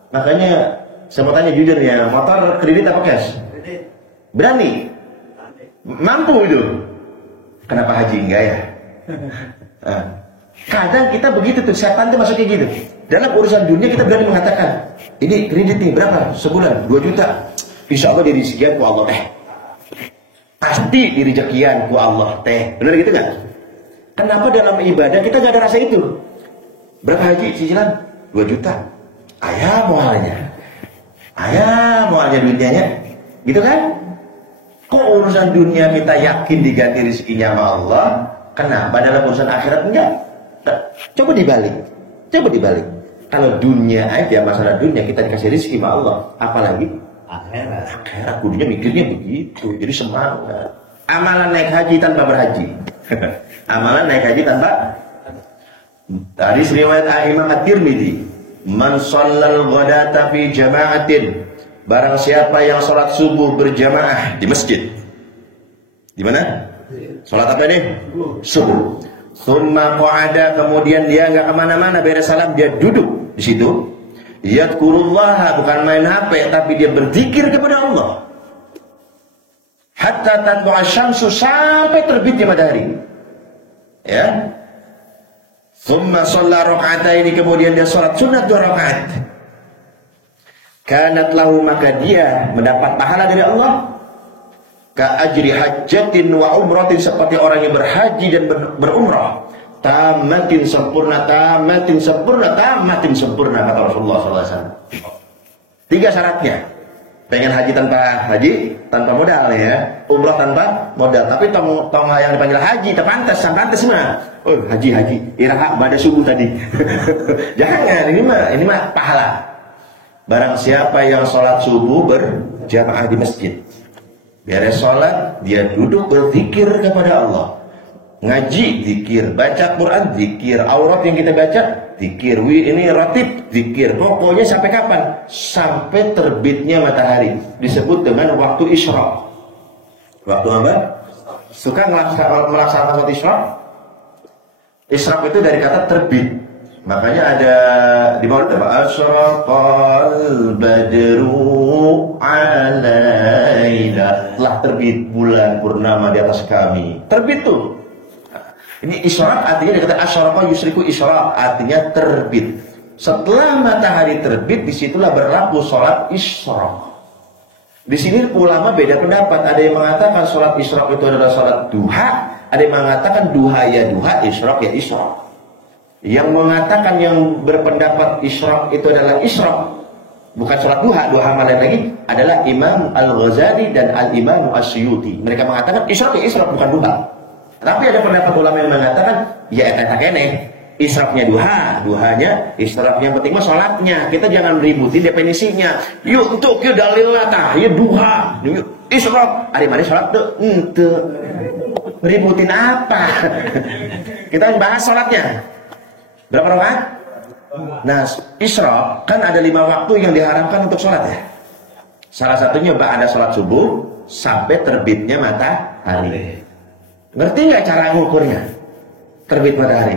Makanya saya mau tanya jujur ya, motor kredit apa cash? Berani? Mampu itu? Kenapa haji enggak ya? Kadang kita begitu tuh, setan tuh masuknya gitu. Dalam urusan dunia kita berani mengatakan, ini kredit nih berapa? Sebulan 2 juta. Insya Allah diri sekian ku Allah teh. Pasti diri rezekian ku Allah teh. Benar gitu nggak? Kenapa dalam ibadah kita nggak ada rasa itu? Berapa haji cicilan? 2 juta. Ayah mualnya dunianya. Gitu kan? Kok urusan dunia kita yakin diganti rezekinya sama Allah? Kenapa dalam urusan akhirat enggak? Coba dibalik. Kalau dunia aja, masalah dunia kita dikasih rezeki sama Allah, apalagi akhirat kudunya mikirnya begitu. Jadi semangat. Amalan naik haji tanpa berhaji. Hadis riwayat Imam At-Tirmidzi, man shallal ghadata fi jama'atin, barang siapa yang sholat subuh berjamaah di masjid. Di mana? Sholat apa nih? Subuh. Summa qa'ada, kemudian dia enggak kemana-mana, beres salam dia duduk di situ. Yadhkurullah, bukan main HP, tapi dia berzikir kepada Allah. Hatta tatlu'a syamsu, sampai terbitnya matahari. Ya. Summa shalla raka'ataini, kemudian dia salat sunat 2 rakaat. Kanat lahu, maka dia mendapat pahala dari Allah. Ka ajri hajjatin wa umratin, seperti orang yang berhaji dan berumrah. Tamatin sempurna, kata Rasulullah SAW. 3 syaratnya. Pengen haji tanpa modal ya. Umrah tanpa modal. Tapi tong yang dipanggil haji, pantas mah. Oh, haji. Iraha pada subuh tadi. Jangan, ini mah pahala. Barang siapa yang sholat subuh berjamaah di masjid, beres sholat, dia duduk berzikir kepada Allah. Ngaji, zikir. Baca Quran, zikir. Aurat yang kita baca, zikir. Ini ratib, zikir. Pokoknya sampai kapan? Sampai terbitnya matahari. Disebut dengan waktu isyraq. Waktu apa? Suka melaksanakan waktu isyraq? Isyraq itu dari kata terbit. Makanya ada di bawah apa? Asyraqal badru alaina. Telah terbit bulan purnama di atas kami. Terbit tuh. Ini isyraq artinya dari kata asyraqa yusriku isyraq, artinya terbit. Setelah matahari terbit, disitulah berlaku sholat isyraq. Di sini ulama beda pendapat. Ada yang mengatakan sholat isyraq itu adalah sholat duha. Ada yang mengatakan duha ya duha, isyraq ya isyraq. Yang mengatakan, yang berpendapat isyraq itu adalah isyraq, bukan sholat duha malam lagi, adalah Imam Al-Ghazali dan Al-Imam As-Suyuti. Mereka mengatakan isyraq ya isyraq, bukan duha. Tapi ada pendapat ulama yang mengatakan ya eta kene, isyraqnya duhanya isyraqnya, penting mah sholatnya. Kita jangan ributin definisinya. Yuk untuk ke dalilnya tah, ya duha, isyraq, ari mari sholat tuh henteu. Ributin apa? Kita bahas sholatnya. Berapa rakaat? Nah, isyraq kan ada 5 waktu yang diharamkan untuk sholat ya. Salah satunya ada sholat subuh sampai terbitnya matahari. Ngerti nggak cara ngukurnya? Terbit matahari.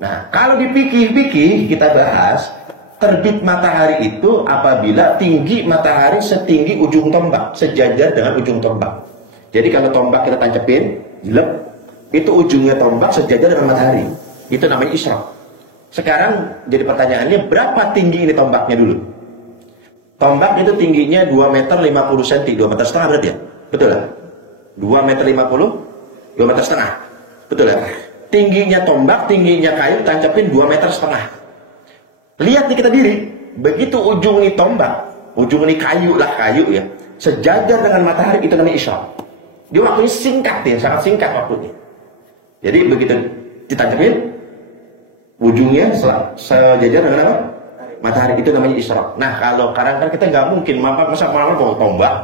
Nah, kalau di fikih kita bahas, terbit matahari itu apabila tinggi matahari setinggi ujung tombak, sejajar dengan ujung tombak. Jadi kalau tombak kita tancapin, jelek, itu ujungnya tombak sejajar dengan matahari. Itu namanya isyraq. Sekarang jadi pertanyaannya, berapa tinggi ini tombaknya dulu? Tombak itu tingginya 2 meter 50 cm, 2 meter setengah berarti ya? Betul lah? 2 meter 50, 2 meter setengah. Betul lah? Tingginya tombak, tingginya kayu, tancapin 2 meter setengah. Lihat nih kita diri, begitu ujung ini tombak, ujung ini kayu ya, sejajar dengan matahari, itu namanya isyraq. Dia waktunya singkat ya, sangat singkat waktunya. Jadi begitu ditancapin, ujungnya sejajar dengan apa? Matahari, itu namanya isyraq. Nah, kalau kadang-kadang kita nggak mungkin masa malam mau tombak.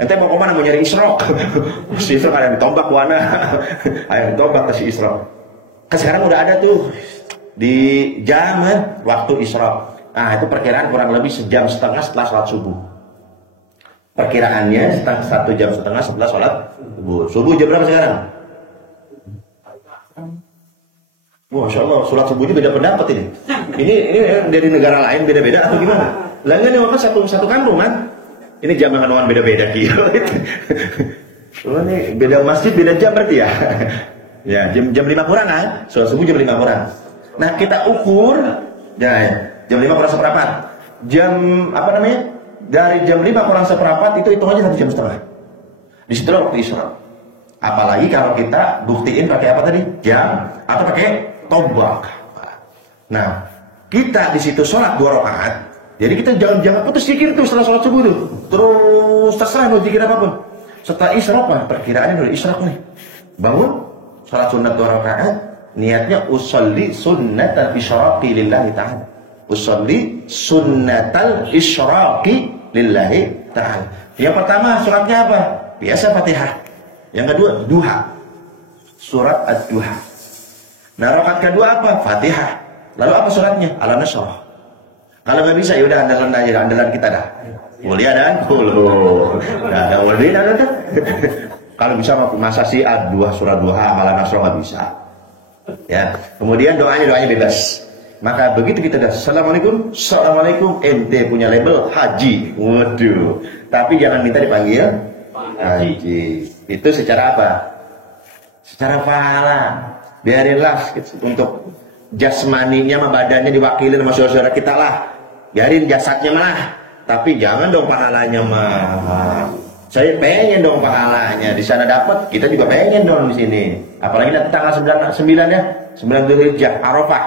Ente mau kemana, mau nyari isyraq? Si isyraq ada di tombak mana? Ada di tombak ke si isyraq. Sekarang udah ada tuh di jam waktu isyraq. Nah, itu perkiraan kurang lebih sejam setengah setelah sholat subuh. Perkiraannya 1 jam setengah setelah sholat subuh. Subuh jam berapa sekarang? Masya Allah, sholat subuhnya beda pendapat ini. Ini dari negara lain beda-beda atau gimana? Lah enggak nih, satu kampung kan? Ini jam makan beda-beda gitu. Oh, ini beda masjid, beda jam berarti ya? Ya, jam 5 kurang kan? Sholat subuh jam 5 kurang. Nah, kita ukur, ya, jam 5 kurang seperempat. Jam apa namanya? Dari jam 5 kurang seperempat itu hitungannya 1 jam setengah. Di situ waktu isyraq. Apalagi kalau kita buktiin pakai apa tadi? Jam atau pakai tombak. Nah, kita di situ sholat 2 rakaat. Jadi kita jangan putus zikir tuh setelah sholat subuh tuh. Terus terserah mau zikir apapun. Setelah isyraq, perkiraannya udah isyraq nih. Bangun, sholat sunat 2 rakaat. Niatnya usolli sunnatal isyraqi lillahi ta'ala. Usolli sunnatal isyraqi lillahi ta'ala. Yang pertama suratnya apa? Biasa Fatihah. Yang kedua duha. Surat ad-duha. Nah, rakaat kedua apa? Fatihah. Lalu apa suratnya? Al-Nasrah. Kalau nggak bisa, yaudah andalan kita dah. Mulia dan hulu. Nah, ada wali dan ada. Kalau bisa masa sih ad-duha, surat duha, Al-Nasrah nggak bisa. Ya. Kemudian doanya bebas. Maka begitu kita dah Assalamualaikum, ente punya label haji. Waduh. Tapi jangan minta dipanggil haji. Itu secara apa? Secara pahala. Biarinlah untuk jasmaninya sama badannya diwakili sama saudara-saudara kita lah. Biarin jasadnya malah. Tapi jangan dong pahalanya mah. Saya pengen dong pahalanya. Di sana dapat, kita juga pengen dong di sini. Apalagi nanti tanggal 9 ya, 9 Dzulhijjah, Arafah.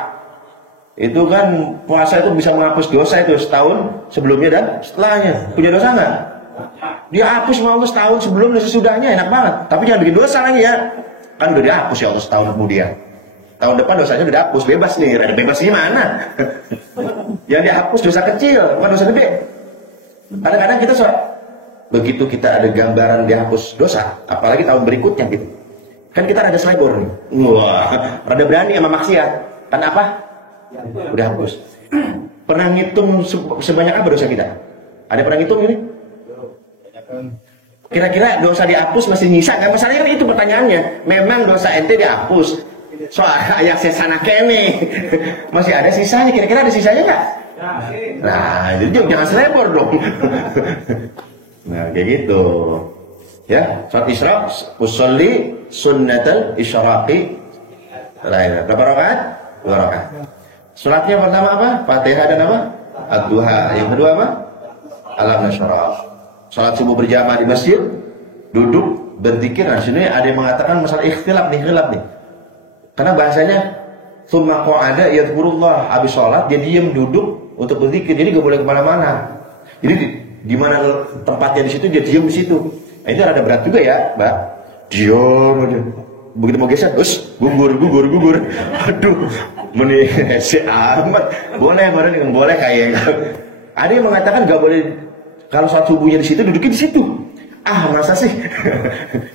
Itu kan puasa itu bisa menghapus dosa itu setahun sebelumnya dan setelahnya. Punya dosa nggak? Dia hapus sama Allah setahun sebelum dan sesudahnya, enak banget. Tapi jangan bikin dosa lagi ya. Kan udah dihapus ya Allah setahun kemudian. Tahun depan dosanya udah dihapus, bebas nih. Ada bebas gimana? Yang dihapus dosa kecil, bukan dosa gede. Kadang-kadang kita begitu kita ada gambaran dihapus dosa, apalagi tahun berikutnya gitu. Kan kita rada selebor nih. Wah, rada berani sama maksiat. Kenapa? Udah hapus. Pernah ngitung sebanyak apa dosa kita? Ada pernah ngitung ini? Kira-kira dosa dihapus masih nyisa nggak? Masalahnya kan itu pertanyaannya. Memang dosa ente dihapus. Soal yang sesana kene masih ada sisanya. Kira-kira ada sisanya nggak? Nah, jadi jangan selebor dong. Nah, kayak gitu. Ya, saat isyraq, usolli sunnatal isyraqi. Berapa rakaat? 2 rakaat. Salatnya pertama apa? Fatihah dan apa? Ad-duha. Yang kedua apa? Al-Nasrah. Salat subuh berjamaah di masjid, duduk berzikir. Nah, sini ada yang mengatakan masalah ikhtilaf nih. Karena bahasanya tsumma qa'ada yadhkurullah, habis salat dia diam duduk untuk berzikir. Jadi enggak boleh kemana mana. Jadi di mana tempatnya di situ dia diam di situ. Nah, itu rada berat juga ya, Mbak. Diam aja. Begitu mau geser, terus gugur. Aduh, meni amat. Boleh kayak. Ada yang mengatakan nggak boleh kalau sholat subuhnya di situ duduknya di situ. Ah, masa sih?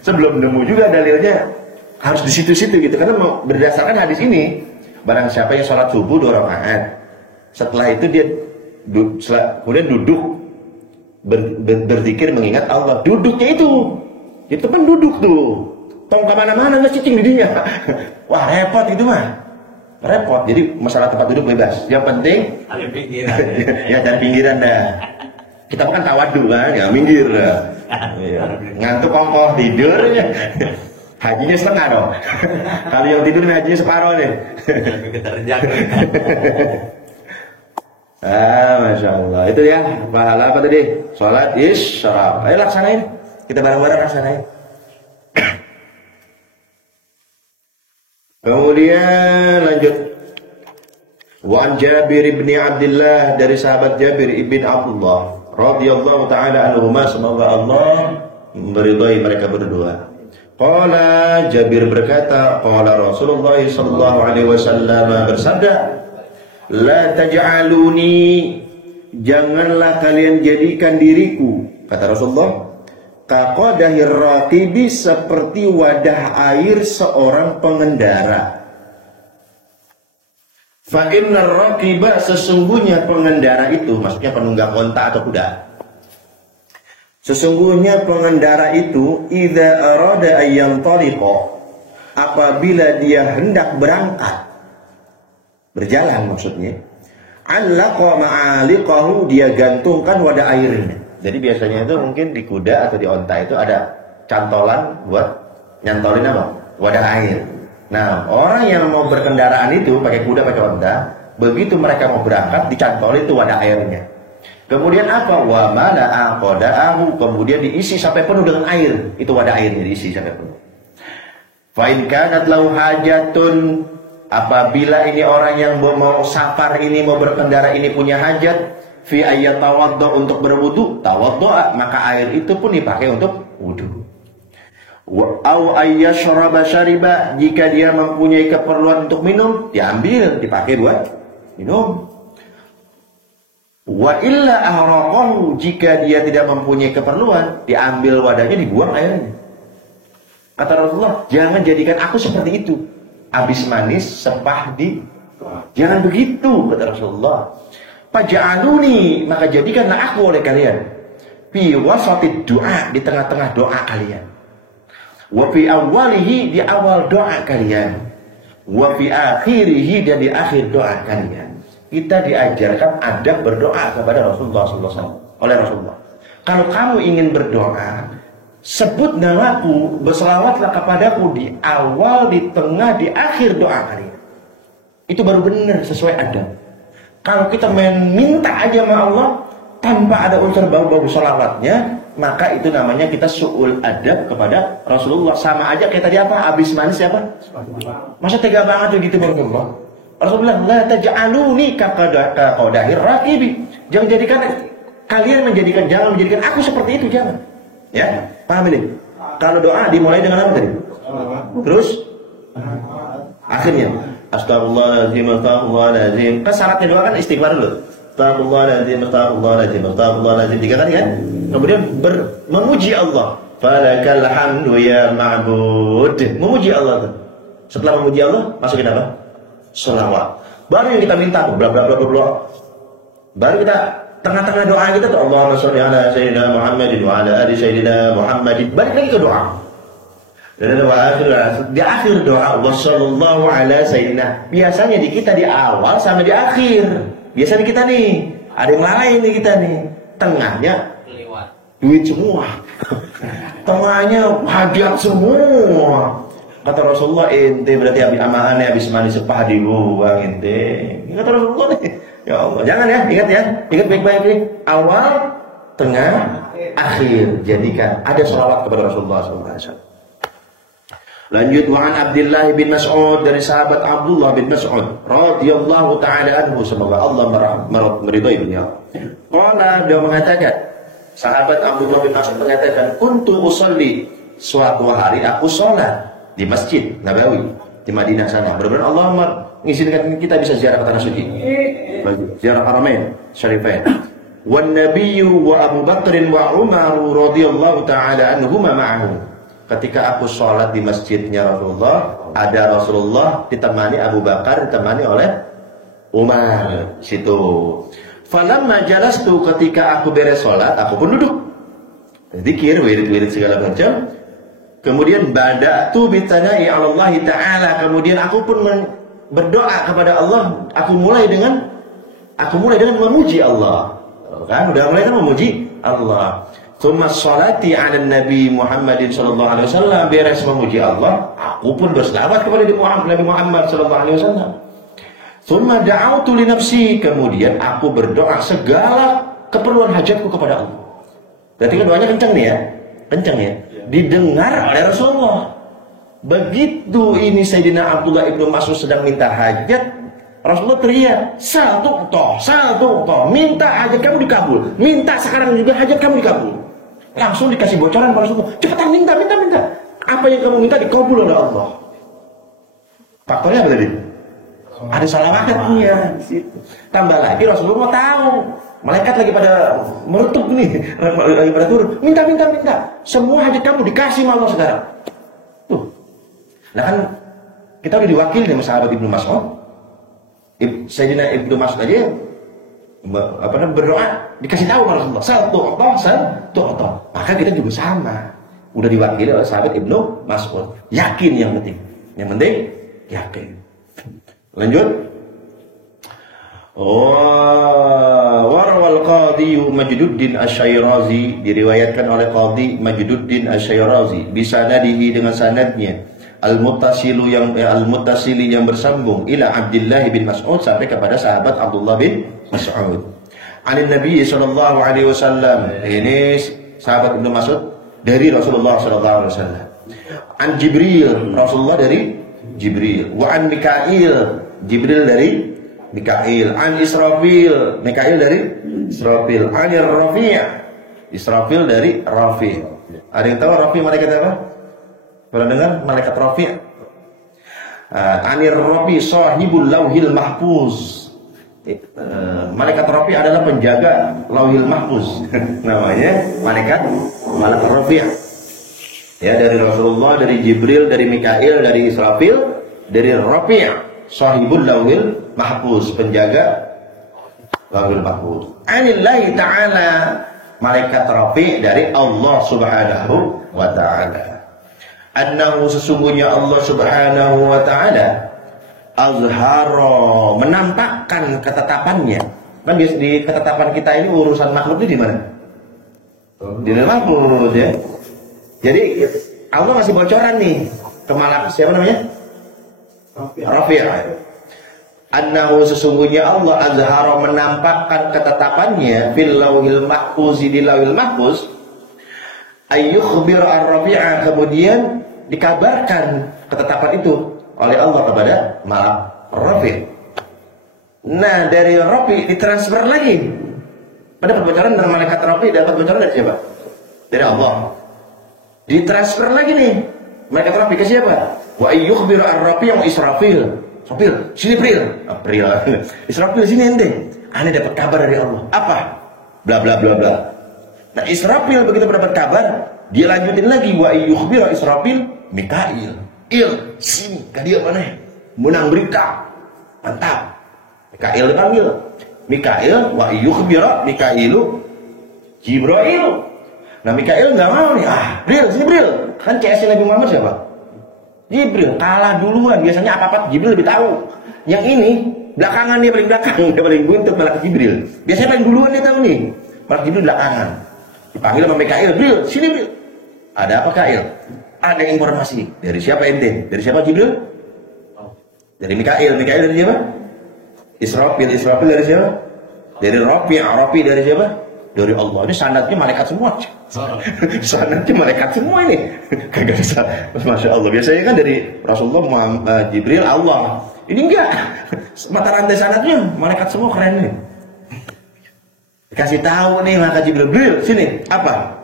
Sebelum nemu juga dalilnya harus di situ-situ gitu. Karena berdasarkan hadis ini, barang siapa yang sholat subuh 2 rakaat, setelah itu dia kemudian duduk berzikir mengingat Allah. Duduknya itu kan duduk tuh. Tong kemana-mana nggak cicing di dia. Wah, repot itu mah. repot. Jadi masalah tempat duduk bebas. Yang penting Ada pikiran. ya cari pinggiran dah. Kita kan tawadu kan, ya minggir dah. Iya. Ngantuk kongkoh tidur ya. Hajinya setengah dong. Kalau yang tidur hajinya separuh deh. Lebih keterjang. Masya Allah. Itu ya pahala apa tadi? Sholat isyraq. Ayo laksanain. Kita bareng-bareng laksanain. Kemudian lanjut. Wa an Jabir bin Abdullah, dari sahabat Jabir ibn Abdullah radhiyallahu taala anhuma, semoga Allah meridai mereka berdua. Qala, Jabir berkata, qala Rasulullah sallallahu alaihi wasallam bersabda, la taj'aluni, janganlah kalian jadikan diriku, kata Rasulullah, kaqadahir raqibi, seperti wadah air seorang pengendara. Fa innar raqiba, sesungguhnya pengendara itu, maksudnya penunggang onta atau kuda. Sesungguhnya pengendara itu idza arada ayyam taliqa, apabila dia hendak berangkat, berjalan maksudnya, allaqa ma'aliqahu, dia gantungkan wadah airnya. Jadi biasanya itu mungkin di kuda atau di onta itu ada cantolan buat nyantolin apa? Wadah air. Nah, orang yang mau berkendaraan itu pakai kuda, pakai onta, begitu mereka mau berangkat dicantolin itu wadah airnya. Kemudian apa? Wa mala'a qada'ahu, kemudian diisi sampai penuh dengan air. Itu wadah airnya diisi sampai penuh. Fa in kanat lahu hajatun, apabila ini orang yang mau safar ini, mau berkendara ini punya hajat, fi ayyatawadda, untuk berwudu, tawadda, maka air itu pun dipakai untuk wudu. Wa au ayyashraba syariba, jika dia mempunyai keperluan untuk minum, diambil, dipakai buat minum. Wa illa ahraqahu, jika dia tidak mempunyai keperluan, diambil wadahnya, dibuang airnya. Kata Rasulullah, jangan jadikan aku seperti itu, habis manis sepah di, jangan begitu, kata Rasulullah. Faj'aluni, maka jadikanlah aku oleh kalian fi wasatid du'a, di tengah-tengah doa kalian. Wa fi awwalihi, di awal doa kalian. Wa fi akhirihi, dan di akhir doa kalian. Kita diajarkan adab berdoa kepada Rasulullah SAW, oleh Rasulullah. Kalau kamu ingin berdoa, sebut namaku, berselawatlah kepadaku di awal, di tengah, di akhir doa kalian. Itu baru benar, sesuai adab. Kalau kita minta aja sama Allah tanpa ada unsur bau-bau selawatnya, maka itu namanya kita su'ul adab kepada Rasulullah. Sama aja kayak tadi apa? Habis manis siapa? Masa tega banget tuh gitu Rasulullah. Rasulullah, la taj'aluni kaqadahir raqibi. Jangan jadikan kalian jangan menjadikan aku seperti itu, jangan. Ya, paham ini? Kalau doa dimulai dengan apa tadi? Terus akhirnya astagfirullahaladzim, astagfirullahaladzim. Kan syaratnya doa kan istighfar dulu. Astagfirullahaladzim, astagfirullahaladzim, astagfirullahaladzim. 3 kali kan? Kemudian memuji Allah. Falakal hamdu ya ma'bud. Memuji Allah tuh. Setelah memuji Allah, masukin apa? Selawat. Baru yang kita minta tuh, bla bla bla bla. Baru kita tengah-tengah doa kita tuh, Allahumma sholli ala sayyidina Muhammadin wa ala ali sayyidina Muhammadin. Balik lagi ke doa. Dan di akhir doa, wassallallahu ala sayyidina. Biasanya di kita di awal sama di akhir. Biasanya kita nih, ada yang lain nih kita nih. Tengahnya duit semua. Tengahnya hadiah semua. Kata Rasulullah, ente berarti habis manis sepah dibuang ente. Kata Rasulullah nih. Ya Allah, jangan ya, ingat ya. Ingat baik-baik nih. Awal, tengah, akhir. Jadikan ada sholawat kepada Rasulullah SAW. Lanjut, wa'an Abdullah bin Mas'ud, dari sahabat Abdullah bin Mas'ud radhiyallahu ta'ala anhu, semoga Allah meridai beliau. Qala, dia mengatakan, sahabat Abdullah bin Mas'ud mengatakan, kuntu usolli, suatu hari aku sholat di Masjid Nabawi di Madinah sana. Benar-benar Allah mengizinkan kita bisa ziarah ke tanah suci, ziarah Haramain Syarifain. Wan Nabiyyu wa Abu Bakr wa Umar radhiyallahu ta'ala anhuma ma'ahu. Ketika aku sholat di masjidnya Rasulullah, ada Rasulullah ditemani Abu Bakar, ditemani oleh Umar situ. Falamma jalastu, ketika aku beres sholat, aku pun duduk, zikir, wirid-wirid segala macam. Kemudian bada'tu bitanai Allah Ta'ala, kemudian aku pun berdoa kepada Allah, aku mulai dengan memuji Allah. Kan udah mulai kan memuji Allah. Tsumma sholati 'ala Nabi Muhammadin sallallahu alaihi wasallam, beres memuji Allah, aku pun berselawat kepada Nabi Muhammad sallallahu alaihi wasallam. Tsumma da'autu li nafsi, kemudian aku berdoa segala keperluan hajatku kepada Allah. Berarti kan doanya kencang nih ya. Kencang ya. Didengar oleh Rasulullah. Begitu ini Sayyidina Abdullah ibnu Mas'ud sedang minta hajat, Rasulullah teriak, sal tu'ta, minta hajat kamu dikabul, minta sekarang juga hajat kamu dikabul. Langsung dikasih bocoran pada Rasulullah, cepetan minta. Apa yang kamu minta dikabul oleh Allah. Faktornya apa tadi? Ada salawatnya di situ. Tambah lagi Rasulullah tahu, malaikat lagi pada meretup nih, lagi pada turun, minta. Semua hajat kamu dikasih sama Allah sekarang. Tuh. Nah kan kita udah diwakili sama sahabat Ibnu Mas'ud. Sayyidina Ibnu Mas'ud aja berdoa dikasih tahu sama Rasulullah, sal tu'ta. Maka kita juga sama. Udah diwakili oleh sahabat Ibnu Mas'ud. Yakin yang penting. Yang penting yakin. Lanjut. Warawal Qadhi Majduddin Asy-Syairazi, diriwayatkan oleh Qadhi Majduddin Asy-Syairazi bisanadihi dengan sanadnya al-muttasili yang bersambung ila Abdullah bin Mas'ud sampai kepada sahabat Abdullah bin Mas'ud. Anin Nabi sallallahu alaihi wasallam. Ini sahabat Ibnu Mas'ud dari Rasulullah sallallahu alaihi wasallam. An Jibril, Rasulullah dari Jibril. Wa an Mikail, Jibril dari Mikail. An Israfil, Mikail dari Israfil. An Rafi', Israfil dari Rafi'. Ada yang tahu Rafi' malaikat apa? Pernah dengar malaikat Rafi'? Anir Rafi' sahibul lauhil mahfuz. Malaikat Rafi' adalah penjaga lauhil mahfuz. Namanya malaikat Rafi'. Ya, dari Rasulullah, dari Jibril, dari Mikail, dari Israfil, dari Rafi', sahibul lauhil mahfuz, penjaga lauhil mahfuz. Anillahi ta'ala, malaikat Rafi' dari Allah Subhanahu wa ta'ala. Annahu, sesungguhnya Allah Subhanahu wa ta'ala azhara, menampakkan ketetapannya. Kan di ketetapan kita ini urusan makhluk ini di mana? Di dalam makhluk ya. Jadi Allah masih bocoran nih ke malaikat siapa namanya? Rafi'. Annahu, sesungguhnya Allah azhara, menampakkan ketetapannya fil lauhil mahfuz, di lauhil mahfuz, ayyukhbir ar-Rafi'a, kemudian dikabarkan ketetapan itu oleh Allah kepada malaikat Rafi'. Nah, dari Rafi' ditransfer lagi. Pada bocoran dari malaikat Rafi', dapat bocoran dari siapa? Dari Allah. Ditransfer lagi nih malaikat Rafi' ke siapa? Wa ayyukhbiru ar-Rafi' wa Israfil. Israfil, sini April. Israfil sini ente. Ane dapat kabar dari Allah. Apa? Bla bla bla bla. Nah, Israfil begitu mendapat kabar, dia lanjutin lagi wa ayyukhbiru Israfil Mikail. Sini ka dia mana? Menang berita. Mantap. Mikail dipanggil. Mikail wa ayyukhbiru Mikailu Jibril. Nah, Mikail nggak mau nih. Sini Bril. Kan CS Nabi Muhammad siapa? Jibril. Kalah duluan. Biasanya apa-apa Jibril lebih tahu. Yang ini belakangan, dia paling belakang, dia paling buntut malaikat Jibril. Biasanya paling duluan dia tahu nih. Malaikat Jibril belakangan. Dipanggil sama Mikail, Bril, sini Bril. Ada apa Mikail? Ada informasi. Dari siapa ente? Dari siapa Jibril? Dari Mikail. Mikail dari siapa? Israfil. Israfil dari siapa? Dari Rafi'. Rafi' dari siapa? Dari Allah. Ini sanadnya malaikat semua. Sanadnya malaikat semua ini. Kagak bisa. Masya Allah. Biasanya kan dari Rasulullah, Muhammad, Jibril, Allah. Ini enggak. Mata rantai sanadnya malaikat semua, keren nih. Kasih tahu nih maka Jibril, Bril, sini. Apa?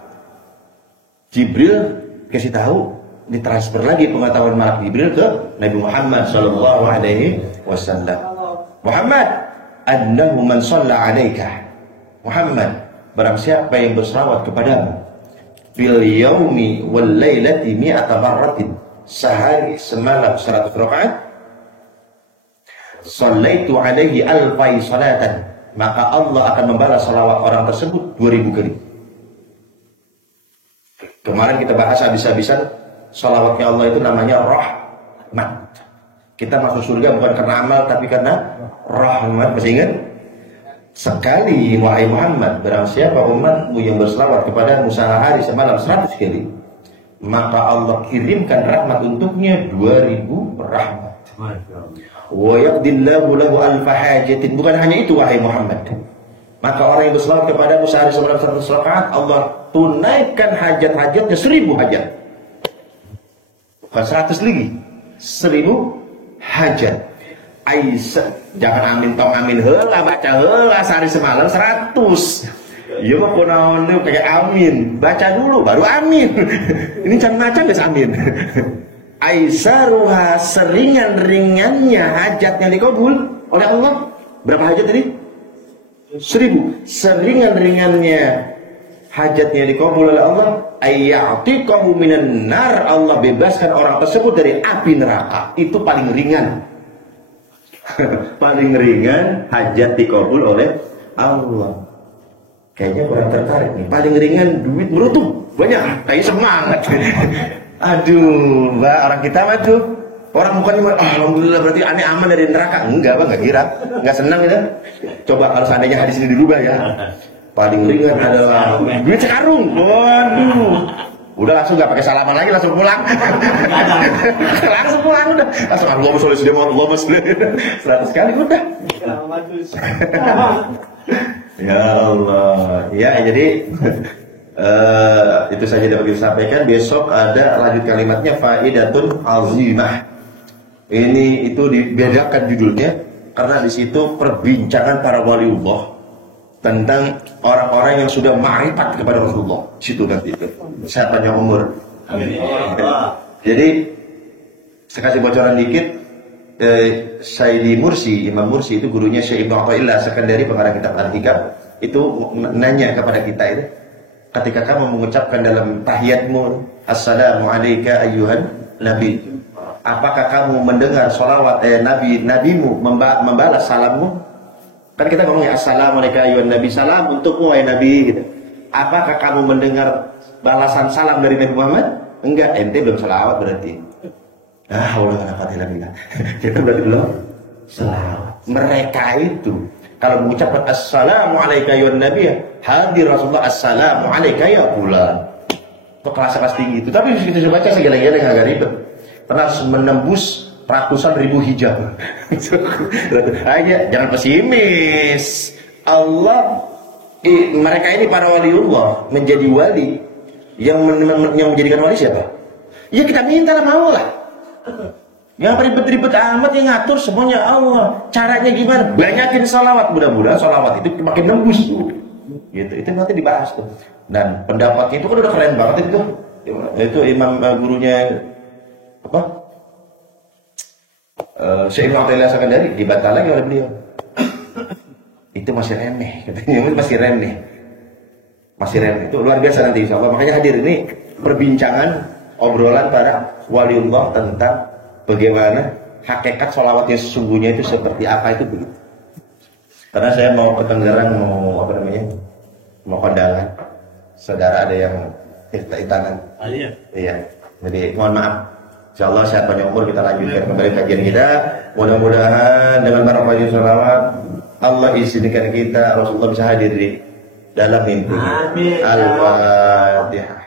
Jibril kasih tahu, ditransfer lagi pengetahuan malaikat Jibril ke Nabi Muhammad sallallahu alaihi wasallam. Muhammad, annahu man shalla 'alaika. Muhammad, barang siapa yang berselawat kepadamu fil yaumi wal lailati mi'ata marratin, sehari semalam 100 rakaat, shallaitu alaihi alfai salatan, maka Allah akan membalas salawat orang tersebut 2000 kali. Kemarin kita bahas habis-habisan salawatnya Allah itu namanya rahmat. Kita masuk surga bukan karena amal tapi karena rahmat. Masih ingat? Sekali wahai Muhammad, barang siapa umatmu yang berselawat kepada sehari semalam 100 kali, maka Allah kirimkan rahmat untuknya 2000 rahmat. Wa yaqdillahu lahu alfa hajatin. Bukan hanya itu wahai Muhammad, maka orang yang berselawat kepada sehari semalam 100 rakaat, Allah tunaikan hajat-hajatnya 1000 hajat. Bukan 100 lagi, 1000 hajat. Jangan amin tong amin heula, baca heula sehari semalam 100. Ya mah kunaon deui kayak amin. Baca dulu baru amin. Ini can maca geus amin. Aisaruha, seringan-ringannya hajatnya dikabul oleh Allah. Berapa hajat tadi? 1000. Seringan-ringannya hajatnya dikabul oleh Allah, ayyatiqahu minan nar, Allah bebaskan orang tersebut dari api neraka. Itu paling ringan. Paling ringan hajat dikabul oleh Allah. Kayaknya kurang tertarik nih. Paling ringan duit merutuh banyak, kayak semangat. Aduh, Mbak, orang kita mah tuh orang bukannya alhamdulillah berarti aneh aman dari neraka. Enggak, Bang, enggak kira. Enggak senang gitu. Coba kalau seandainya hadis ini dirubah ya. Paling ringan adalah duit sekarung. Waduh. Udah langsung nggak pakai salaman lagi, langsung pulang. Langsung pulang udah. Langsung Allahumma sholli sudah mau Allahumma sholli 100 kali udah. Ya Allah. Ya jadi itu saja dapat disampaikan. Besok ada lanjut kalimatnya faidatun azimah. Ini itu dibedakan judulnya karena di situ perbincangan para waliullah tentang orang-orang yang sudah ma'rifat kepada Rasulullah. Situ nanti itu. Saya panjang umur. Amin. Jadi saya kasih bocoran dikit. Sayyidi Mursi, Imam Mursi itu gurunya Syekh Ibnu Athaillah, sekandari pengarang kitab Al-Hikam. Itu nanya kepada kita itu, ketika kamu mengucapkan dalam tahiyatmu, Assalamu alayka ayyuhan Nabi, apakah kamu mendengar sholawat nabimu membalas salammu? Kan kita ngomongnya Assalamualaikum ayyuhan Nabi, salam untukmu wahai Nabi gitu. Apakah kamu mendengar balasan salam dari Nabi Muhammad? Enggak, ente belum salawat berarti. Allah alhamdulillah. Kita berarti belum salawat. Mereka itu kalau mengucapkan Assalamualaikum ayyuhan Nabi, hadir Rasulullah Assalamualaikum ya fulan. Itu kelas tinggi itu. Tapi kita baca segala-galanya agak ribet. Pernah menembus ratusan ribu hijab. Aja, jangan pesimis. Allah, mereka ini para waliullah menjadi wali yang menjadikan wali siapa? Ya kita minta lah, mau lah. Yang ribet-ribet amat yang ngatur semuanya Allah. Caranya gimana? Banyakin salawat, mudah-mudahan salawat itu makin nembus tuh. Gitu, itu nanti dibahas tuh. Dan pendapatnya itu kan udah keren banget itu. Itu imam gurunya apa? Syekh Ibnu Athaillah Sakandari dibantah lagi oleh beliau. Itu masih remeh, katanya masih remeh. Masih remeh. Itu luar biasa nanti insyaallah. Makanya hadir ini perbincangan obrolan para waliullah tentang bagaimana hakikat sholawatnya sesungguhnya itu seperti apa itu begitu. Karena saya mau ke Tangerang, mau apa namanya? Mau kondangan. Saudara ada yang hitangan. Iya. Iya. Jadi mohon maaf. Insyaallah sehat panjang umur, kita lanjutkan kembali kajian kita. Mudah-mudahan dengan barokah sholawat Allah izinkan kita Rasulullah bisa hadir di dalam mimpi. Amin. Al-Fatihah.